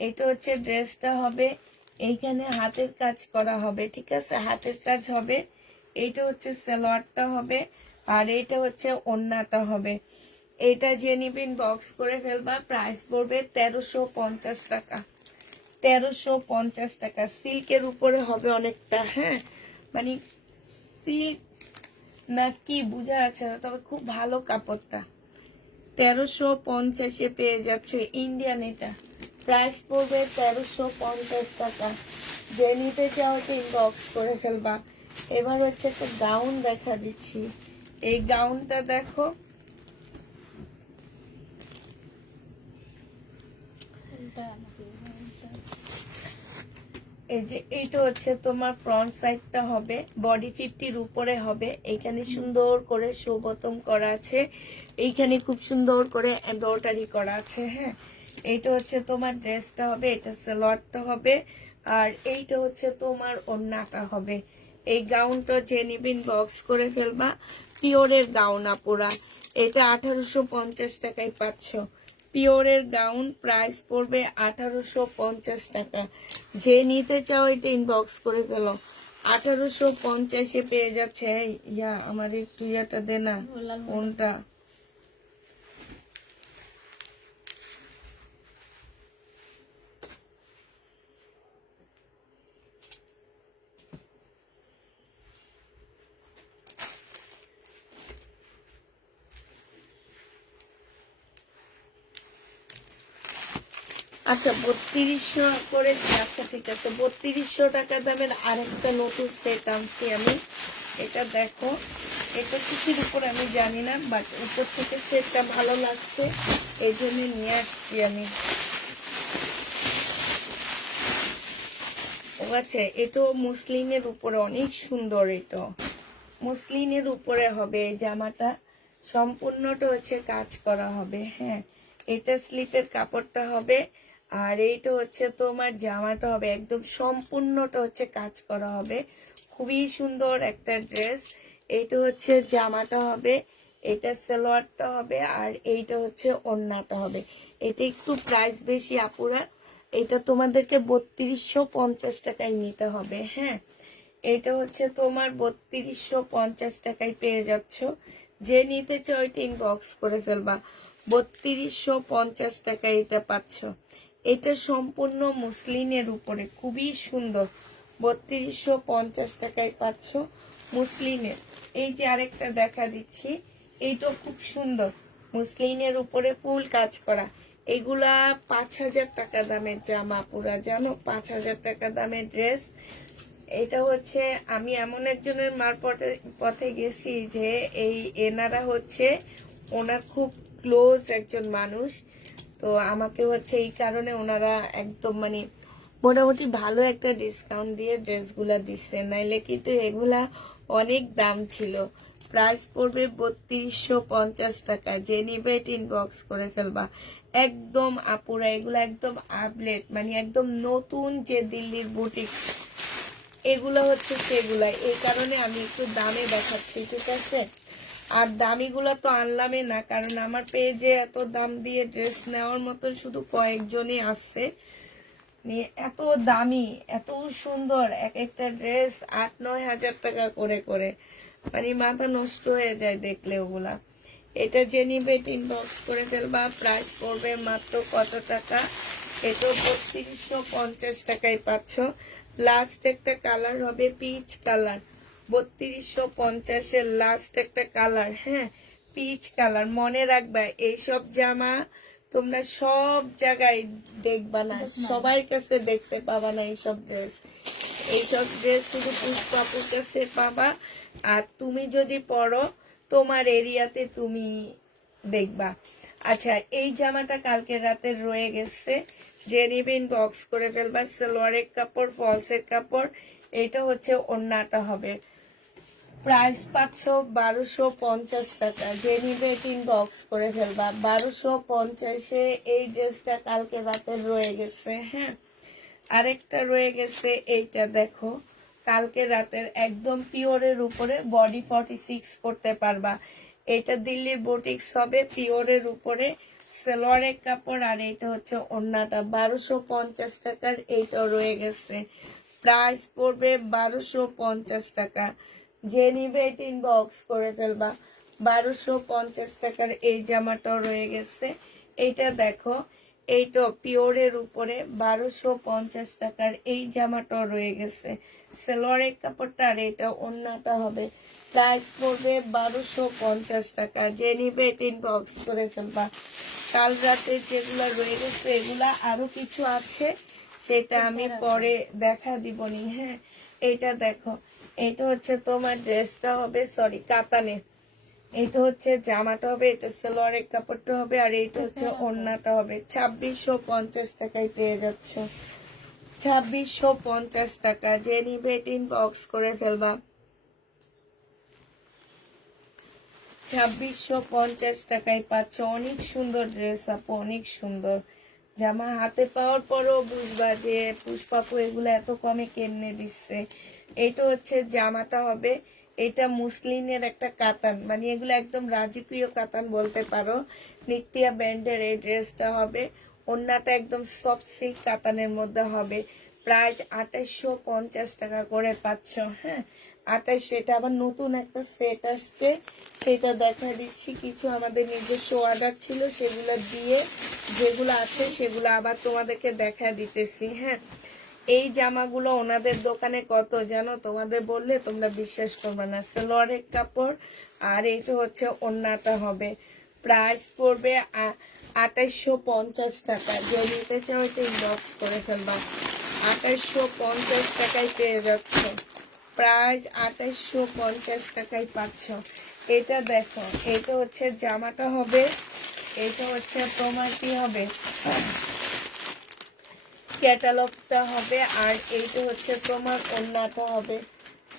এটা হচ্ছে ড্রেসটা হবে, এইখানে হাতের কাজ করা হবে, ঠিক আছে, হাতের কাজ হবে। এইটা হচ্ছে সালোয়ারটা হবে আর এইটা হচ্ছে ওড়নাটা হবে। এটা যে নিবেন বক্স করে ফেলবা, প্রাইস পড়বে 1350 টাকা, 1350 টাকা। সিল্কের উপরে হবে অনেকটা, হ্যাঁ, মানে সিল্ক না কি বোঝা যাচ্ছে না, তবে খুব ভালো কাপড়টা। 1350 পেয়ে যাচ্ছে ইন্ডিয়ান, এটা প্রাইস পড়বে 1350 টাকা। যে নিতে চাও ইনবক্স করে ফেলবা। এবার হচ্ছে একটা গাউন দেখা দিচ্ছি, এই গাউনটা দেখো, এই যে এইটা হচ্ছে তোমার ফ্রন্ট সাইডটা হবে, বডি 50-র উপরে হবে। এইখানে সুন্দর করে শো বটম করা আছে, এইখানে খুব সুন্দর করে এমব্রয়ডারি করা আছে। হ্যাঁ, এইটা হচ্ছে তোমার ড্রেসটা হবে, এটা সালোয়ারটা হবে আর এইটা হচ্ছে তোমার ওড়নাটা হবে। এই গাউনটা যে নিবেন বক্স করে ফেলবা, পিওরের গাউন আপুরা। এটা 1850 টাকায় পাচ্ছ, পিওরের গাউন, প্রাইস পড়বে 1850 টাকা। যে নিতে চাও এটা ইনবক্স করে ফেলো, 1850 পেয়ে যাচ্ছে। ইয়া আমার একটু ইয়াটা দে না, কোনটা আচ্ছা 3200 করে, আচ্ছা ঠিক আছে, 3200 টাকা দামের আরেকটা নতুন সেট আনছি আমি। এটা দেখো, এটা কিছুর উপর আমি জানি না, বাট উপর থেকে সেটটা ভালো লাগছে এই জন্য নিয়ে আসছি আমি। ও আচ্ছা, এটা মুসলিমের উপরে অনেক সুন্দর, এটা মুসলিমের উপরে হবে। এই জামাটা সম্পূর্ণটা হচ্ছে কাজ করা হবে। হ্যাঁ, এটা স্লিপের কাপড়টা হবে আর এইটা হচ্ছে তোমার জামাটা হবে, একদম সম্পূর্ণটা হচ্ছে কাজ করা হবে। খুবই সুন্দর একটা ড্রেস। এইটা হচ্ছে জামাটা হবে, এটা সালোয়ারটা হবে আর এইটা হচ্ছে ওড়নাটা হবে। এটা একটু প্রাইস বেশি আপুরা, এটা তোমাদেরকে 3250 টাকায় নিতে হবে। হ্যাঁ, এটা হচ্ছে তোমার 3250 টাকায় পেয়ে যাচ্ছ। যে নিতে চাও এটা ইনবক্স করে ফেলবা, 3250 টাকায় এটা পাচ্ছ। এটা সম্পূর্ণ মুসলিনের উপরে, খুবই সুন্দর, 3250 টাকায় পাচ্ছ মুসলিনের। এই যে আরেকটা দেখা দিচ্ছি, এইটা খুব সুন্দর, মুসলিনের উপরে ফুল কাজ করা। এগুলা 5,000 টাকা দামের জামা, পুরা জানো 5,000 টাকা দামের ড্রেস। এটা হচ্ছে আমি এমন একজনের পথে গেছি যে এনারা হচ্ছে ওনার খুব ক্লোজ একজন মানুষ। তো আমাকে হচ্ছে এই কারণে ওনারা একদম মানে মোটামুটি ভালো একটা ডিসকাউন্ট দিয়ে ড্রেসগুলা দিচ্ছে, নাইলে কিন্তু এগুলা অনেক দাম ছিল। প্রাইস পড়বে 3250 টাকা। যে নিবে ইনবক্স করে ফেলবা। একদম আপুরা এগুলা একদম আপডেট, মানে একদম নতুন যে দিল্লির বুটিক, এগুলো হচ্ছে সেগুলা। এই কারণে আমি একটু দামে দেখাচ্ছি, ঠিক আছে? আর দামিগুলো তো আনলামই না, কারণ আমার পেজে এত দাম দিয়ে ড্রেস নেওয়ার মতো শুধু কয়েকজনই আসছে। এত দামি, এত সুন্দর এক একটা ড্রেস 8-9 হাজার টাকা করে করে, মানে মাথা নষ্ট হয়ে যায় দেখলে ওগুলা। এটা যে নিবে ইনবক্স করে ফেলবা। প্রাইস পড়বে মাত্র কত টাকা? এটা 3250 টাকায় পাচ্ছ। লাস্ট একটা কালার হবে পিচ কালার, 3250-এর লাস্ট একটা কালার। হ্যাঁ, পিচ কালার। মনে রাখবা এইসব জামা তোমরা সব জায়গায় দেখবা না, সবার কাছে দেখতে পাবা না এইসব ড্রেস। এইসব ড্রেস শুধু পুষ্পাপুর কাছে পাবা। আর তুমি যদি পরো তোমার এরিয়াতে তুমি দেখবা। আচ্ছা, এই জামাটা কালকে রাতে রয়ে গেছে, যে নিবে ইনবক্স করে ফেলবা। সালোয়ারের কাপড়, ফলসের কাপড়। এটা হচ্ছে ওড়নাটা হবে। প্রাইস পাচ্ছ 1250 টাকা। যে নিবে ইনবক্স করে ফেলবা। 1250-এ এই ড্রেসটা কালকে রাতে রয়ে গেছে। হ্যাঁ, আরেকটা রয়ে গেছে, এইটা দেখো, কালকে রাতের একদম পিওরের উপরে বডি 46 করতে পারবা। এটা দিল্লির বুটিক্স হবে, পিওরের উপরে সালোয়ারের কাপড়। আর এটা হচ্ছে ওড়নাটা। 1250 টাকার এইটাও রয়ে গেছে। প্রাইস পড়বে 1250 টাকা। যে নিবে এটা ইনবক্স করে ফেলবা। 1250 টাকার এই জামাটাও রয়ে গেছে। এইটা দেখো, এইটা পিওরের উপরে 1250 টাকার এই জামাটাও রয়ে গেছে। সালোয়ারের কাপড়টা আর এটা ওড়নাটা হবে। প্রাইস পড়বে 1250 টাকা। যে নিবে এটা ইনবক্স করে ফেলবা। কাল রাতে যেগুলা রয়ে গেছে এগুলা আরো কিছু আছে, সেটা আমি পরে দেখা দিবনি। হ্যাঁ, এইটা দেখো, এটা হচ্ছে তোমার ড্রেসটা হবে, সরি কাতানে। এটা হচ্ছে জামাটা হবে, এটা সালোয়ারের কাপড়টা হবে, আর এইটা হচ্ছে ওড়নাটা হবে। 2650 টাকায় পেয়ে যাচ্ছ। 2650 টাকা। যে নিবে ইনবক্স করে ফেলবা। 2650 টাকায় পাচ্ছ। অনেক সুন্দর ড্রেস আপু, অনেক সুন্দর জামা। হাতে পাওয়ার পরও বুঝবা যে পুষ্পাপু এগুলো এত কমে কেমনে দিচ্ছে। এটা হচ্ছে জামাটা হবে। এটা মুসলিনের একটা কাতান, মানে এগুলো একদম রাজকীয় কাতান বলতে পারো। নিত্যা ব্র্যান্ডের এই ড্রেসটা হবে। ওড়নাটা একদম সফট সিল্ক কাতানের মধ্যে হবে। প্রাইস 2850 টাকা করে পাচ্ছ। হ্যাঁ, 28। এটা আবার নতুন একটা সেট আসছে, সেটা দেখা দিচ্ছি। কিছু আমাদের নিজস্ব অর্ডার ছিল, সেগুলো দিয়ে যেগুলো আছে সেগুলো আবার তোমাদেরকে দেখা দিতেছি। হ্যাঁ, এই জামাগুলো ওনাদের দোকানে কত জানো? তোমাদের বললে তোমরা বিশ্বাস করবে না। সালোয়ারের কাপড় আর এইটা হচ্ছে ওড়নাটা হবে। প্রাইস পড়বে 2850 টাকা। যে নিতে চাও এটা ইনবক্স করে ফেলবা। 2850 টাকায় পেয়ে যাচ্ছ। প্রাইস 2850 টাকায় পাচ্ছ। এটা দেখো, এটা হচ্ছে জামাটা হবে, এটা হচ্ছে তোমার কি হবে, ক্যাটালগটা হবে, আর এইটা হচ্ছে তোমার ওড়নাটা হবে।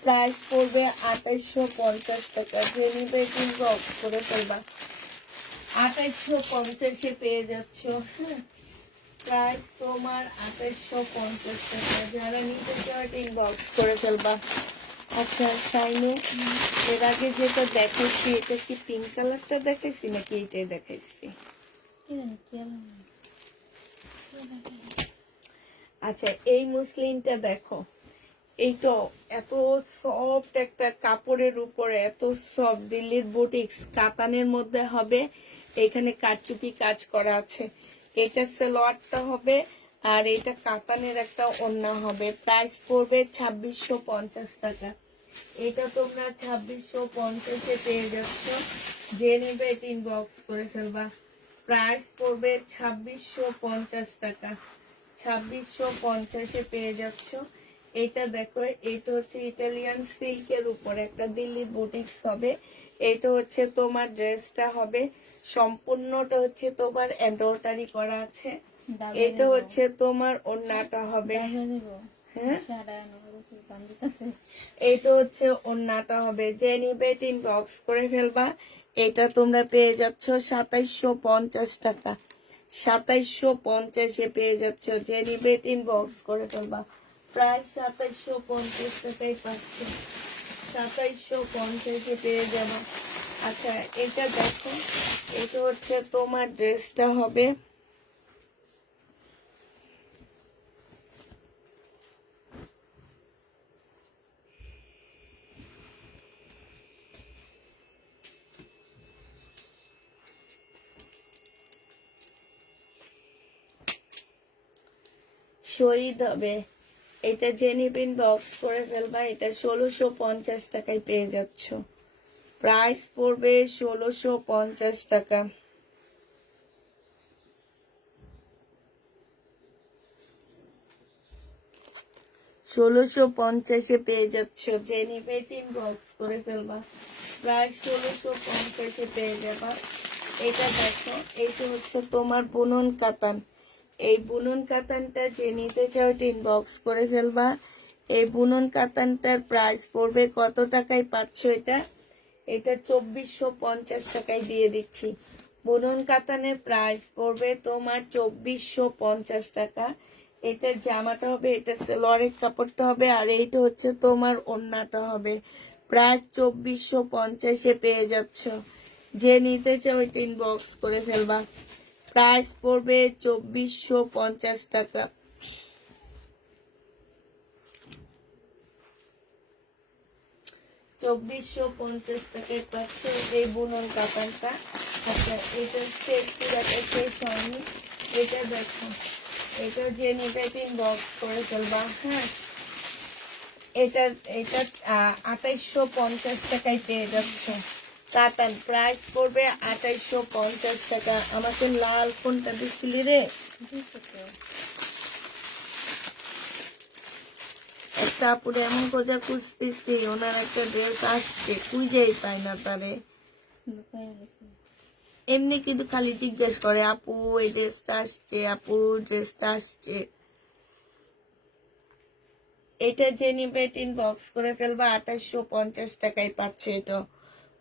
প্রাইস পড়বে 2850 টাকা। যে নিবে ইনবক্স করে ফেলবা। 2850-এ পেয়ে যাচ্ছ। হ্যাঁ, প্রাইস তোমার 2850 টাকা। যারা নিতে চাও ইনবক্স করে ফেলবা। আচ্ছা শাইনু, এর আগে যেটা দেখাইছি এটা কি পিঙ্ক কালারটা দেখাইছি নাকি এইটাই দেখাইছি? আচ্ছা, এই মুসলিনটা দেখো, এই তো এত সফট একটা কাপড়ের উপরে, এত সফট। দিল্লির বুটিক্স কাতানের মধ্যে হবে। এখানে কারচুপি কাজ করা আছে। এটা সালোয়ারটা হবে, আর এটা কাতানের একটা ওড়না হবে। প্রাইস পড়বে 2650 টাকা। এটা তোমরা 2650-এ পেয়ে যাচ্ছ। যে নেবে এটা ইনবক্স করে ফেলবা। প্রাইস পড়বে 2650 টাকা। 2650-এ পেয়ে যাচ্ছ। এটা দেখো, এটা হচ্ছে ইটালিয়ান সিল্কের উপর একটা দিল্লি বুটিক্স হবে। এটা হচ্ছে তোমার ড্রেসটা হবে সম্পূর্ণটা হচ্ছে তোমার এমব্রয়ডারি করা আছে। এটা হচ্ছে তোমার ওড়নাটা হবে, হ্যাঁ এইটা হচ্ছে ওড়নাটা হবে। যে নিবে ইনবক্স করে ফেলবা। এটা তোমরা পেয়ে যাচ্ছ 2750 টাকা। 2750-এ পেয়ে যাচ্ছ। যে নিবে ইনবক্স করে ফেলবা। প্রায় 2750 টাকাই পাচ্ছ। 2750-এ পেয়ে যাবা। আচ্ছা, এটা দেখো, এটা হচ্ছে তোমার ড্রেসটা হবে শহীদ হবে। এটা জেনিপিন বক্স করে ফেলবা। এটা 1650 টাকায় পেয়ে যাচ্ছ। প্রাইস পড়বে 1650 টাকা। 1650-এ পেয়ে যাচ্ছ। জেনিপেটিন বক্স করে ফেলবা। প্রায় 1650-এ পেয়ে যাবা। এটা দেখো, এইটা হচ্ছে তোমার বুনন কাতান। এই বুনন কাতানটা যে নিতে চাও টিন বক্স করে ফেলবা। এই বুনন কাতানটার প্রাইস পড়বে কত টাকায় পাচ্ছ এটা? এটা 2450 টাকায় দিয়ে দিচ্ছি। বুনন কাতানের প্রাইস পড়বে তোমার 2450 টাকা। এটার জামাটা হবে, এটা সেলোয়ারের কাপড়টা হবে, আর এইটা হচ্ছে তোমার ওড়নাটা হবে। প্রায় 2450-এ পেয়ে যাচ্ছ। যে নিতে চাও ওইটা ইনবক্স করে ফেলবা। প্রাইস পড়বে 2450 টাকা। 2450 টাকায় পাচ্ছে এই বুনন কাতানটা। আচ্ছা, এটা সেট পুরাটা শেষ হয়নি। এটা দেখো, এটা যে নিতে ইনবক্স করে ফেলবা। হ্যাঁ, এটা এটা 2850 টাকায় পেয়ে যাচ্ছ। কাতান প্রাইস পড়বে 2850 টাকা। আমাকে লাল কোনটা দিচ্ছিলি রে? একটা আপুরে এমন কোজা খুঁজতেছি, ওনার একটা ড্রেস আসছে, খুঁজেই পাই না তারে। এমনি কিন্তু খালি জিজ্ঞেস করে, আপু এই ড্রেসটা আসছে, আপু ড্রেসটা আসছে। এটা যে নিবে ইনবক্স করে ফেলবা। 2850 টাকায় পাচ্ছে এটা।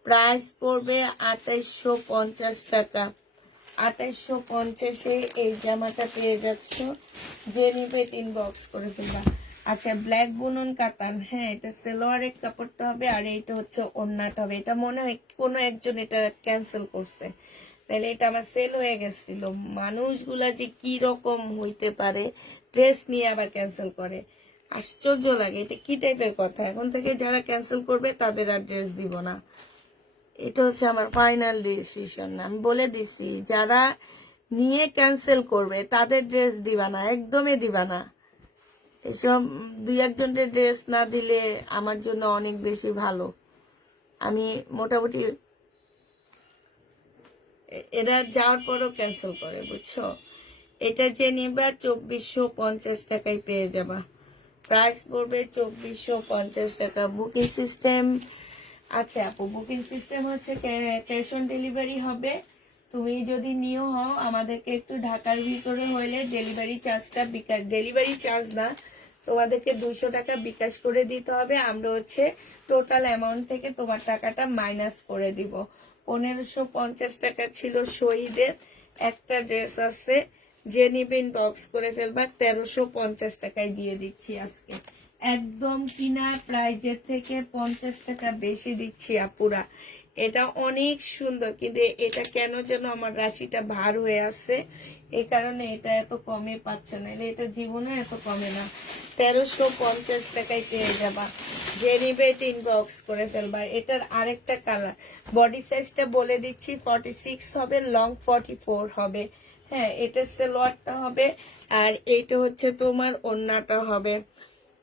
প্রাইস পড়বে 2850 টাকা। 2850-এ এই জামাটা পেয়ে যাচ্ছ। যে নিবে ইনবক্স করে ফেলবা। আচ্ছা, ব্ল্যাক বুনন কাতান। হ্যাঁ, এটা সেলোয়ারের কাপড়টা হবে, আর এইটা হচ্ছে ওড়নাটা হবে। এটা মনে হয় কোনো একজন এটা ক্যান্সেল করছে, তাহলে এটা আমার সেল হয়ে গেছিল। মানুষগুলা যে কি রকম হইতে পারে, ড্রেস নিয়ে আবার ক্যান্সেল করে, আশ্চর্য লাগে। এটা কি টাইপের কথা? এখন থেকে যারা ক্যান্সেল করবে তাদের আর ড্রেস দিব না। এটা হচ্ছে আমার ফাইনাল ডিসিশন। আমি বলে দিছি, যারা নিয়ে ক্যান্সেল করবে তাদের ড্রেস দিবা না, একদমই দিবা না। এসব দুই একজনের ড্রেস না দিলে আমার জন্য অনেক বেশি ভালো। আমি মোটামুটি এরা যাওয়ার পরও ক্যান্সেল করে, বুঝছো? এটা যে নিবা 2450 টাকায় পেয়ে যাবা। প্রাইস পড়বে 2450 টাকা। বুকিং সিস্টেম, আচ্ছা আপু, বুকিং সিস্টেম হচ্ছে ক্যাশ অন ডেলিভারি হবে। তুমি যদি নিও হও, আমাদেরকে একটু ঢাকার ভিতরে হইলে ডেলিভারি চার্জটা ডেলিভারি চার্জ না, তোমাদেরকে 200 টাকা বিকাশ করে দিতে হবে। আমরা হচ্ছে টোটাল অ্যামাউন্ট থেকে তোমার টাকাটা মাইনাস করে দিব। 1550 টাকা ছিল শহীদের। একটা ড্রেস আছে, যে নিবে ইনবক্স করে ফেলবা। 1350 টাকায় দিয়ে দিচ্ছি আজকে। একদম কিনা প্রাইজের থেকে 50 টাকা বেশি দিচ্ছি আপুরা। এটা অনেক সুন্দর, কিন্তু এটা কেন যেন আমার রাশিটা ভার হয়ে আছে, এই কারণে এটা এত কমে পাচ্ছে না। এটা জীবনে এত কমে না। 1350 টাকায় পেয়ে যাবা। যে নিবে ইনবক্স করে ফেলবা। এটার আরেকটা কালার, বডি সাইজটা বলে দিচ্ছি, 46 হবে, লং 44 হবে। হ্যাঁ, এটা সেলোয়ারটা হবে, আর এইটা হচ্ছে তোমার ওড়নাটা হবে।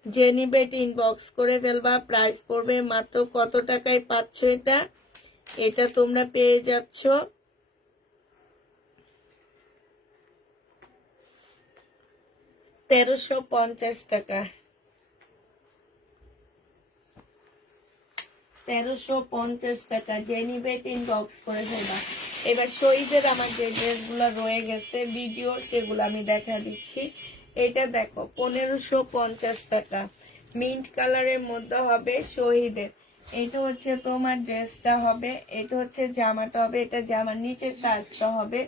যে নিবে ইনবক্স করে ফেলবা। প্রাইস পড়বে মাত্র কত টাকায় পাচ্ছ এটা? এটা তোমরা পেয়ে যাচ্ছ 1350 টাকা, 1350 টাকা। যে নিবে ইনবক্স করে ফেলবা। এবার শহীদের আমার যে ড্রেসগুলো রয়ে গেছে ভিডিও, সেগুলো আমি দেখা দিচ্ছি। এটা দেখো 1550 টাকা, মিন্ট কালারের মধ্যে হবে শহীদের। এটা হচ্ছে তোমার ড্রেসটা হবে, এটা হচ্ছে জামাটা হবে, এটা জামার নিচের কাজটা হবে,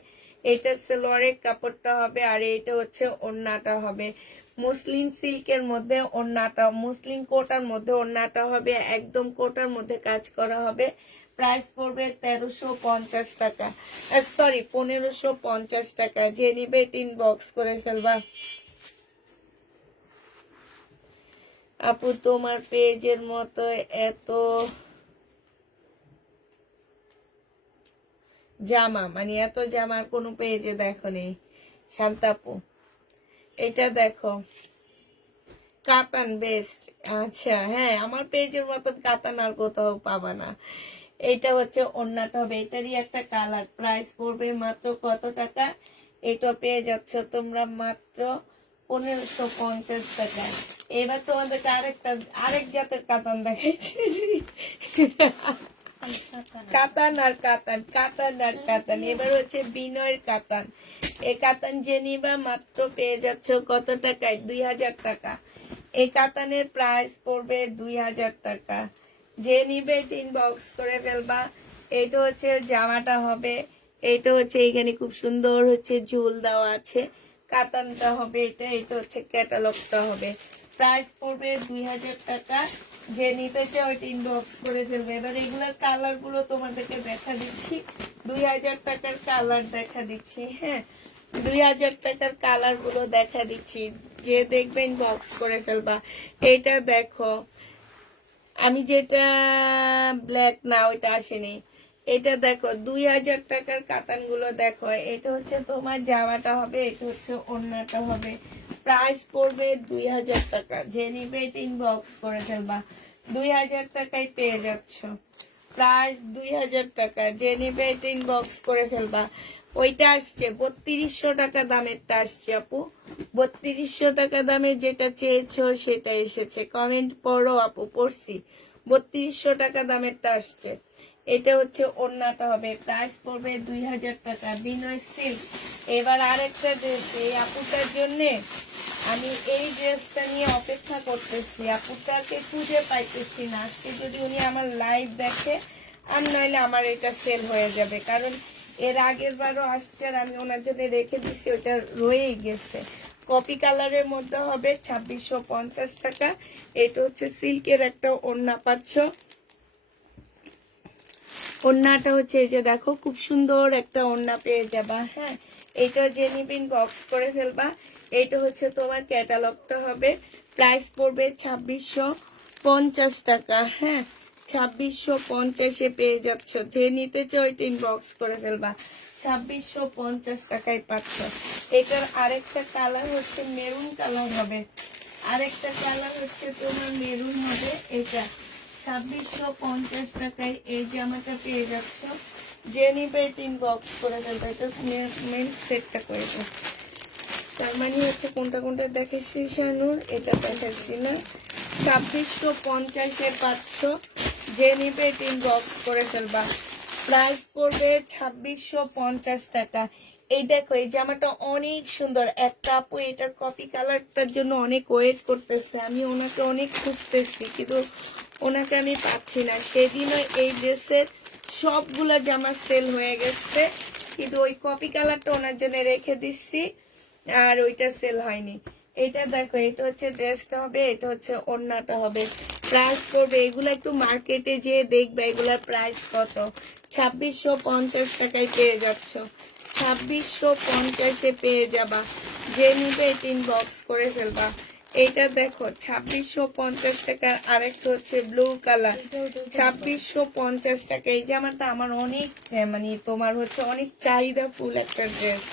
এটা সালোয়ারের কাপড়টা হবে, আর এটা হচ্ছে ওড়নাটা হবে। মুসলিম সিল্কের মধ্যে ওড়নাটা, মুসলিম কোটার মধ্যে ওড়নাটা হবে, একদম কোটার মধ্যে কাজ করা হবে। প্রাইস পড়বে 1350 টাকা, সরি 1550 টাকা। যে নিবে ইনবক্স করে ফেলবা। আপু তোমার পেজের মতো এত জামা, মানে এত জামার কোনো পেজে দেখো নেই শান্তাপু। এটা দেখো কাতান বেস্ট। আচ্ছা হ্যাঁ, আমার পেজের মতন কাতান আর কোথাও পাবা না। এটা হচ্ছে ওড়নাটা হবে, এটারই একটা কালার। প্রাইস পড়বে মাত্র কত টাকা? এটা পেয়ে যাচ্ছ তোমরা মাত্র 1550 টাকা। এবার তোমাদেরকে আরেক জাতের কাতান দেখাইছি। কাতান আর কাতান, কাতান আর কাতান। এবার হচ্ছে বিনয়ের কাতান। এই কাতান যে নিবা মাত্র পেয়ে যাচ্ছ কত টাকায়? 2000 টাকা। এই কাতানের প্রাইস পড়বে 2000 টাকা। যে নিবে ইনবক্স করে ফেলবা। এটা হচ্ছে জামাটা হবে, এটা হচ্ছে এখানে খুব সুন্দর হচ্ছে ঝুল দেওয়া আছে। কাতানটা হবে এটা, এটা হচ্ছে ক্যাটালগটা হবে। প্রাইস পড়বে 2000 টাকা। যে নিতে চাও এটা ইনবক্স করে ফেলবে। এবার এগুলোর কালার গুলো তোমাদেরকে দেখা দিচ্ছি। 2000 টাকার কালার দেখা দিচ্ছি। হ্যাঁ, 2000 টাকার কালার গুলো দেখা দিচ্ছি। যে দেখবে ইনবক্স করে ফেলবা। এটা দেখো, আমি যেটা ব্ল্যাক না ওইটা আসেনি। এটা দেখো 2000 টাকার কাতান গুলো দেখো। এটা হচ্ছে তোমার জামাটা হবে, এটা হচ্ছে ওড়নাটা হবে। প্রাইস পড়বে 2000 টাকা। যে নিবে এটা ইনবক্স করে ফেলবা। 2000 টাকায় পেয়ে যাচ্ছ। প্রাইস 2000 টাকা। যে নিবে এটা ইনবক্স করে ফেলবা। ওইটা আসছে 3200 টাকা দামেরটা আসছে আপু। 3200 টাকা দামে যেটা চেয়েছো সেটা এসেছে। কমেন্ট পড়ো আপু, পড়ছি। 3200 টাকা দামেরটা আসছে। এটা হচ্ছে ওড়নাটা হবে। প্রাইস পড়বে 2000 টাকা। বিনয় সিল্ক। এবার আরেকটা ড্রেস এই আপুটার জন্যে আমি এই ড্রেসটা নিয়ে অপেক্ষা করতেছি। আপুটাকে খুঁজে পাইতেছি না। আজকে যদি উনি আমার লাইভ দেখে, আর নইলে আমার এটা সেল হয়ে যাবে। কারণ এর আগের বারও আসছে আর আমি ওনার জন্য রেখে দিচ্ছি, ওটা রয়েই গেছে। কপি কালারের মধ্যে হবে 2650 টাকা। এটা হচ্ছে সিল্কের একটা ওড়না পাচ্ছ। ওড়নাটা হচ্ছে এই যে দেখো, খুব সুন্দর একটা ওড়না পেয়ে যাবা। হ্যাঁ, এটা যে নিবিন বক্স করে ফেলবা। এটা হচ্ছে তোমার ক্যাটালগটা হবে। প্রাইস পড়বে 2650 টাকা। হ্যাঁ, 2650-এ পেয়ে যাচ্ছ। যে নিতে চাও এটা ইনবক্স করে ফেলবা। 2650 টাকায় পাচ্ছ। এটার আরেকটা কালার হচ্ছে মেরুন কালার হবে, আরেকটা কালার হচ্ছে তোমার মেরুন হবে। এটা 2650 টাকায় এই জামাটা পেয়ে যাচ্ছ। যে নিবে ইনবক্স করে ফেলবে। এটা মেন সেটটা করে দাও। তার মানে হচ্ছে কোনটা কোনটা দেখেছি শানুর, এটা দেখাচ্ছি না। 2650-এ পাচ্ছ। যে নিবে ইনবক্স করে ফেলবা। প্রাইস পড়বে 2650 টাকা। এই দেখো এই জামাটা অনেক সুন্দর। একটা আপু এটার কপি কালারটার জন্য অনেক ওয়েট করতেছে। আমি ওনাকে অনেক খুঁজতেছি, কিন্তু ওনাকে আমি পাচ্ছি না। সেদিনও এই ড্রেসের সবগুলা জামা সেল হয়ে গেছে, কিন্তু ওই কপি কালারটা ওনার জন্য রেখে দিচ্ছি, আর ওইটা সেল হয়নি। এটা দেখো, এটা হচ্ছে ড্রেসটা হবে, এটা হচ্ছে ওড়নাটা হবে। প্রাইস করবে এগুলো একটু মার্কেটে যেয়ে দেখবে এগুলার প্রাইস কত। 2650 টাকায় পেয়ে যাচ্ছ। 2650-এ পেয়ে যাবা। যে নিবে ইনবক্স করে ফেলবা। এইটা দেখো 2650 টাকার। আরেকটা হচ্ছে ব্লু কালার, 2650 টাকা। এই জামাটা আমার অনেক মানে তোমার হচ্ছে অনেক চাহিদা ফুল একটা ড্রেস।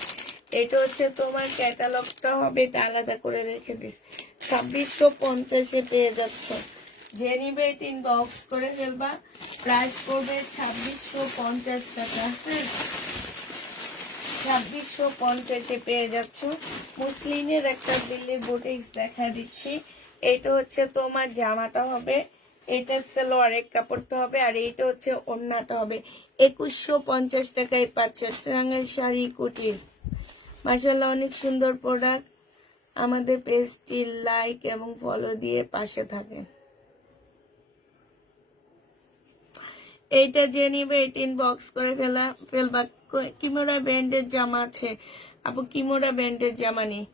এটা হচ্ছে তোমার ক্যাটালগটা হবে, এটা আলাদা করে রেখে দিস। 2650-এ পেয়ে যাচ্ছ। যে নিবে ইনবক্স করে ফেলবা। প্রাইস পড়বে 2650 টাকা। হ্যাঁ, 2650 পেয়ে যাচ্ছ। মুসলিমের একটা দিল্লি বুটিক্স দেখা দিচ্ছি। এটা হচ্ছে তোমার জামাটা হবে, এটা সালোয়ারের কাপড়টা হবে, আর এইটা হচ্ছে ওড়নাটা হবে। 2150 টাকায় পাচ্ছ ট্রাঙ্গের শাড়ি কুটির। মাশাআল্লাহ অনেক সুন্দর প্রোডাক্ট। আমাদের পেজটি লাইক এবং ফলো দিয়ে পাশে থাকে। এইটা যে নিবে 18 বক্স করে ফেলবা। কিমোরা ব্র্যান্ডের জামা আছে আপু, কিমোরা ব্র্যান্ডের জামা নেই।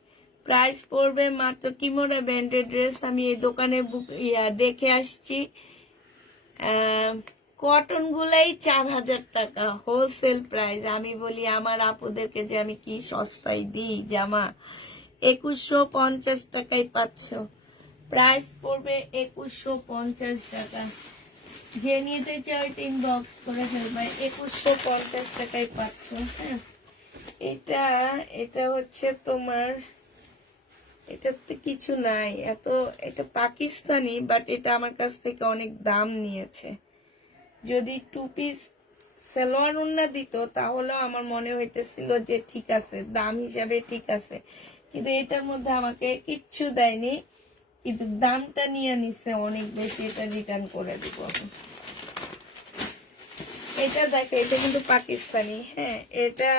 প্রাইস পড়বে মাত্র, কিমোরা ব্র্যান্ডের ড্রেস আমি এই দোকানে দেখে আসছি, কটন গুলাই 4000 টাকা হোলসেল প্রাইস। আমি বলি আমার আপুদেরকে যে আমি কি সস্তায় দিই জামা। 2150 টাকায় পাচ্ছ। প্রাইস পড়বে 2150 টাকা। যে নিতে চাও 3 বক্স করে ফেলবে। 2150 টাকায় পাচ্ছ। হ্যাঁ, এটা হচ্ছে তোমার, এটাতে কিছু নাই এত, এটা পাকিস্তানি, বাট এটা আমার কাছ থেকে অনেক দাম নিয়েছে। যদি 2 পিস সালোয়ার ওড়না দিত তাহলেও আমার মনে হইতেছিল যে ঠিক আছে, দাম হিসাবে ঠিক আছে, কিন্তু এটার মধ্যে আমাকে কিচ্ছু দেয়নি, কিন্তু দামটা নিয়ে নিছে অনেক বেশি। এটা রিটার্ন করে দিব আমি। এটা দেখো, এটা কিন্তু পাকিস্তানি। হ্যাঁ, এটা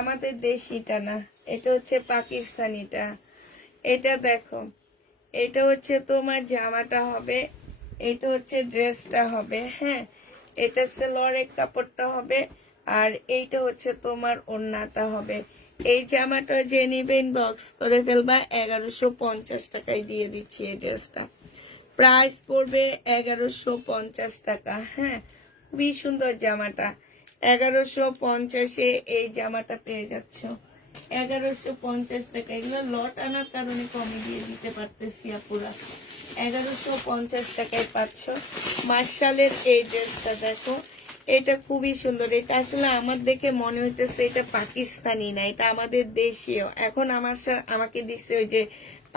আমাদের দেশিটা না, এটা হচ্ছে পাকিস্তানিটা। এটা দেখো, এটা হচ্ছে তোমার জামাটা হবে, এটা হচ্ছে ড্রেসটা হবে। হ্যাঁ, এটা সালোয়ারের কাপড়টা হবে, আর এইটা হচ্ছে তোমার ওড়নাটা হবে। এই জামাটা যে নিবে ইনবক্স করে ফেলবা। 1150 টাকায় দিয়ে দিচ্ছি এই ড্রেসটা। প্রাইস পড়বে 1150 টাকা। হ্যাঁ, খুবই সুন্দর জামাটা। 1150-এ এই জামাটা পেয়ে যাচ্ছ। 1150 টাকা। এগুলো লট আনার কারণে কমে দিয়ে দিতে পারতেছি আপুরা। 1150 টাকায় পাচ্ছ। মার্শালের এই ড্রেসটা দেখো, এটা খুবই সুন্দর। এটা আসলে আমার দেখে মনে হইতেছে এটা পাকিস্তানি না, এটা আমাদের দেশীয়। এখন আমাকে দিচ্ছে ওই যে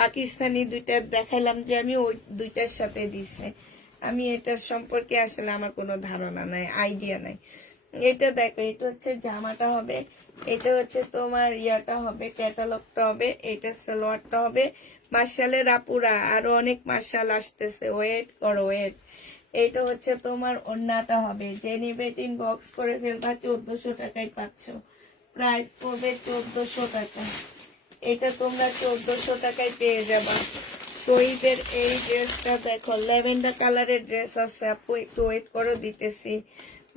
পাকিস্তানি দুইটা দেখাইলাম যে আমি, ওই দুইটার সাথে দিছে। আমি এটার সম্পর্কে আসলে আমার কোনো ধারণা নাই, আইডিয়া নাই। এটা দেখো, এটা হচ্ছে জামাটা হবে, এটা হচ্ছে তোমার ইয়াটা হবে, ক্যাটালগটা হবে, এটা সালোয়ারটা হবে। মার্শালের আপুরা আরো অনেক মার্শাল আসতেছে, ওয়েট করো ওয়েট। এটা হচ্ছে তোমার ওড়নাটা হবে। যে নিবে 3 বক্স করে ফেলবা। 1400 টাকায় পাচ্ছ। প্রাইস পড়বে 1400 টাকা। এটা তোমরা 1400 টাকায় পেয়ে যাবা। শহীদের এই ড্রেসটা দেখো, ল্যাভেন্ডার কালারের ড্রেস আছে আপু, একটু ওয়েট করো দিতেছি।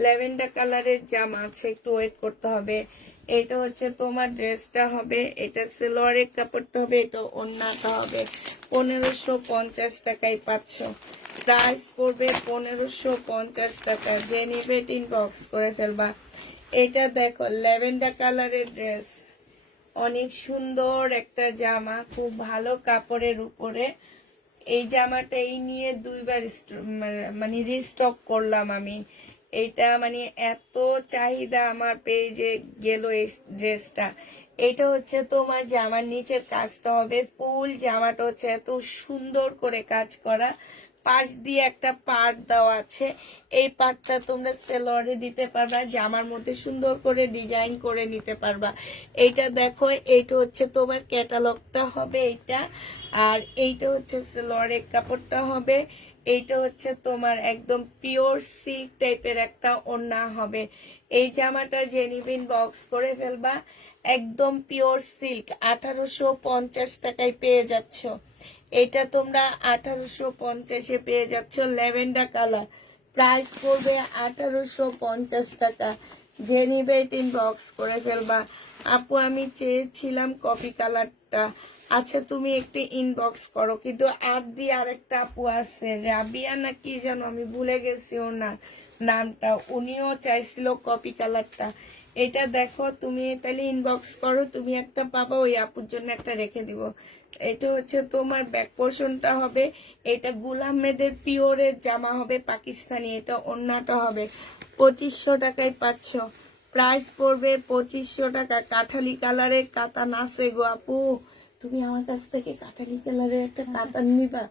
ল্যাভেন্ডার কালারের জামা আছে, একটু ওয়েট করতে হবে। এটা হচ্ছে তোমার ড্রেসটা হবে, এটা সালোয়ারের কাপড়টা হবে, এটা ওড়নাটা হবে। 1550 টাকায় পাচ্ছ। প্রাইস পড়বে 1550 টাকা। যে নিবে 3 বক্স করে ফেলবা। এটা দেখো, ল্যাভেন্ডার কালারের ড্রেস, অনেক সুন্দর একটা জামা, খুব ভালো কাপড়ের উপরে। এই জামাটা এই নিয়ে 2বার মানে রিস্টক করলাম আমি। এইটা মানে এত চাহিদা আমার পেজে গেল এই ড্রেসটা। এটা হচ্ছে তোমার জামার নিচের কাজটা হবে ফুল, জামাটা হচ্ছে এত সুন্দর করে কাজ করা, পাশ দিয়ে একটা পাড় দেওয়া আছে। এই পাড়টা তোমরা সেলোয়ারে দিতে পারবা, জামার মধ্যে সুন্দর করে ডিজাইন করে নিতে পারবা। এইটা দেখো, এইটা হচ্ছে তোমার ক্যাটালগটা হবে এইটা, আর এইটা হচ্ছে সেলোয়ারের কাপড়টা হবে। এইটা হচ্ছে তোমার একদম পিওর সিল্ক টাইপের একটা ওড়না হবে। এই জামাটা জেনিবিন বক্স করে ফেলবা। একদম পিওর সিল্ক 1850 টাকায় পেয়ে যাচ্ছ। এটা তোমরা 1850-এ পেয়ে যাচ্ছ। ল্যাভেন্ডার কালার, প্রাইস পড়বে 1850 টাকা। যে নিবে 3 বক্স করে ফেলবা। আপু আমি চেয়েছিলাম কফি কালারটা, আচ্ছা তুমি একটু ইনবক্স করো। কিন্তু আরেকটা আপু আছে, রাবিয়া না কি যেন, আমি ভুলে গেছি ওর নামটা, উনিও চাইছিল কপি কালারটা। এটা দেখো, তুমি তাহলে ইনবক্স করো, তুমি একটা পাবা, ওই আপুর জন্য একটা রেখে দিব। এটা হচ্ছে তোমার ব্যাক পোর্শনটা হবে, এটা গুল আহমেদের পিওরের জামা হবে পাকিস্তানি। এটা ওড়নাটা হবে। 2500 টাকায় পাচ্ছ। প্রাইস পড়বে 2500 টাকা। কাঠালি কালারের কাতান আছে গো আপু, তুমি আমার কাছ থেকে কাঠালি কালারের একটা কাতান নিবা,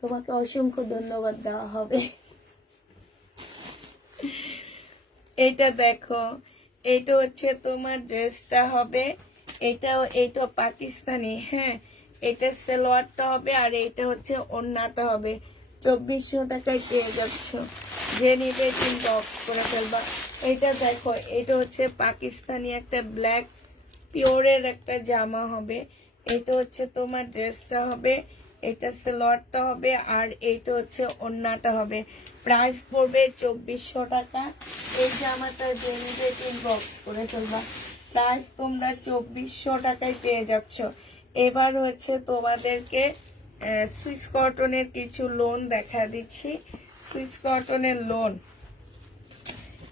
তোমাকে অসংখ্য ধন্যবাদ দেওয়া হবে। এটা দেখো, এইটা হচ্ছে তোমার ড্রেসটা হবে, এইটা পাকিস্তানি, হ্যাঁ। এটা সালোয়ারটা হবে আর এইটা হচ্ছে ওড়নাটা হবে। 2400 টাকায় পেয়ে যাচ্ছ। যে নিবে ইনবক্স করে ফেলবা। এটা দেখো, এটা হচ্ছে পাকিস্তানি একটা ব্ল্যাক পিওরের একটা জামা হবে। এটা হচ্ছে তোমার ড্রেসটা হবে, এটা সালোয়ারটা হবে আর এইটা হচ্ছে ওড়নাটা হবে। প্রাইস পড়বে 2400 টাকা। এই জামাটা যে নিবে ইনবক্স করে ফেলবা। প্রাইস তোমরা 2400 টাকায় পেয়ে যাচ্ছ। এবার হচ্ছে তোমাদেরকে সুইস কটনের কিছু লোন দেখা দিচ্ছি। সুইস কটনের লোন,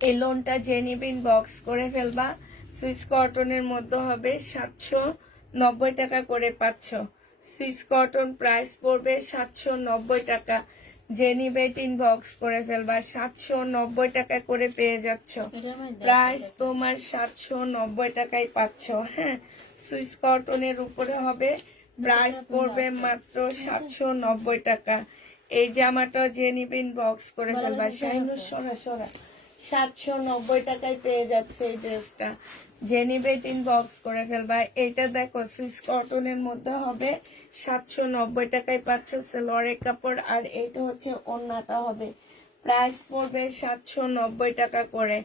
এই লোনটা যে নিবে ইনবক্স করে ফেলবা। সুইস কটনের মধ্যে হবে 790 টাকা করে পাচ্ছ। সুইস কটন প্রাইস পড়বে 790 টাকা। যে নিবে ইনবক্স করে ফেলবা। 790 টাকা করে পেয়ে যাচ্ছ। এটার মধ্যে প্রাইস তোমার 790 টাকায় পাচ্ছ, হ্যাঁ। সুইস কটনের উপরে হবে, প্রাইস পড়বে মাত্র 790 টাকা। এই জামাটা যে নিবে ইনবক্স করে ফেলবা। শাহিনুর সরা 790 টাকায় পেয়ে যাচ্ছে এই ড্রেসটা। যে নিবে ইনবক্স করে ফেলবা। এটা দেখো সুইস কটনের মধ্যে হবে, 790 টাকায় পাচ্ছ সালোয়ারের কাপড় আর এটা হচ্ছে ওড়নাটা হবে। প্রাইস পড়বে 790 টাকা করে।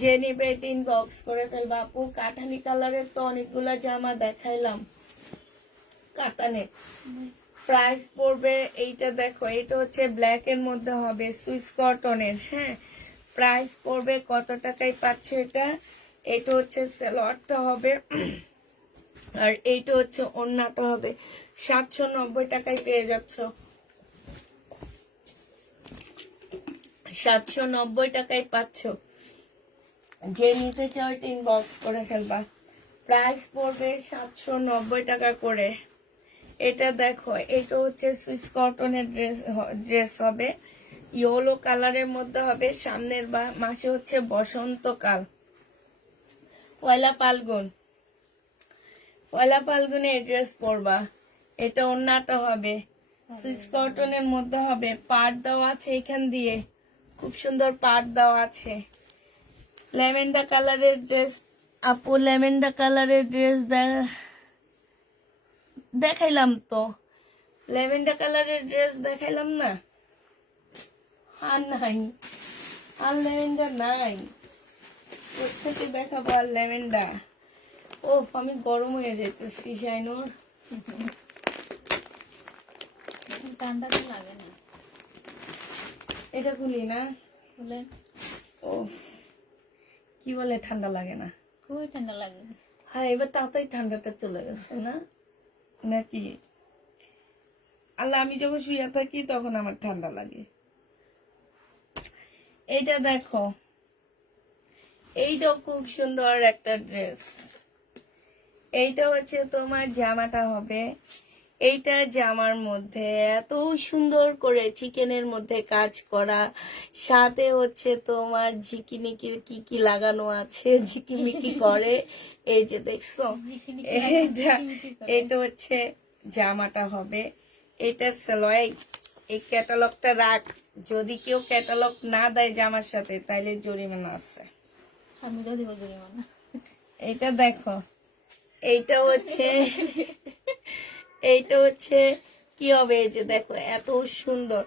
যে নিবে ইনবক্স করে ফেলবা। আপু কাঠালি কালারের তো অনেকগুলা জামা দেখাইলাম, কাতানে। প্রাইস পড়বে, এইটা দেখো, এটা হচ্ছে ব্ল্যাক এর মধ্যে হবে, সুইস কটনের, হ্যাঁ। প্রাইস পড়বে কত টাকায় পাচ্ছ এটা? এটা হচ্ছে সালোয়ারটা হবে আর এইটা হচ্ছে ওড়নাটা হবে। 790 টাকায় পেয়ে যাচ্ছ। 790 টাকায় পাচ্ছ। যে নিতে চাও এটা ইনবক্স করে ফেলবা। প্রাইস পড়বে 790 টাকা করে। এটা দেখো, এটা হচ্ছে সুইস কটনের ড্রেস হবে, ইয়েলো কালারের মধ্যে হবে। সামনের মাসে হচ্ছে বসন্তকাল, পয়লা ফাল্গুনে এই ড্রেস পরবা। এটা ওড়নাটা হবে, সুইস কটনের মধ্যে হবে। পাট দেওয়া আছে এখান দিয়ে, খুব সুন্দর পাট দেওয়া আছে। ল্যাভেন্ডার কালারের ড্রেস, আপু ল্যাভেন্ডার কালারের ড্রেস দেখাইলাম তো। ল্যাভেন্ডার কালারের ড্রেস দেখাইলাম না? আর নাই, আর ল্যাভেন্ডার নাই। কোথেকে দেখাবো আর ল্যাভেন্ডার? ও আমি গরম হয়ে যাইতেছি শাইনুর। ঠান্ডা তো লাগে না, এটা খুলি না, বলে ও কি বলে ঠান্ডা লাগে না? খুবই ঠান্ডা লাগে। হ্যাঁ, এবার তাড়াতাড়ি ঠান্ডাটা চলে গেছে না নাকি? আল্লাহ, আমি যখন শুয়ে থাকি তখন আমার ঠান্ডা লাগে। এইটা দেখো, এইটাও খুব সুন্দর একটা ড্রেস। এইটা হচ্ছে তোমার জামাটা হবে। এইটা জামার মধ্যে এত সুন্দর করে চিকেনের মধ্যে কাজ করা, সাথে হচ্ছে তোমার ঝিকিমিকির কি কি লাগানো আছে, ঝিকিমিকি করে। এই যে দেখছো, এটা হচ্ছে জামাটা হবে। এটা সালোয়ার, এই ক্যাটালগটা রাখ, যদি কেউ ক্যাটালগ না দেয় জামার সাথে তাইলে জরিমানা আছে। আমি তো দিব জরিমানা। এটা দেখো, এইটা হচ্ছে কি হবে? এই যে দেখো, এত সুন্দর।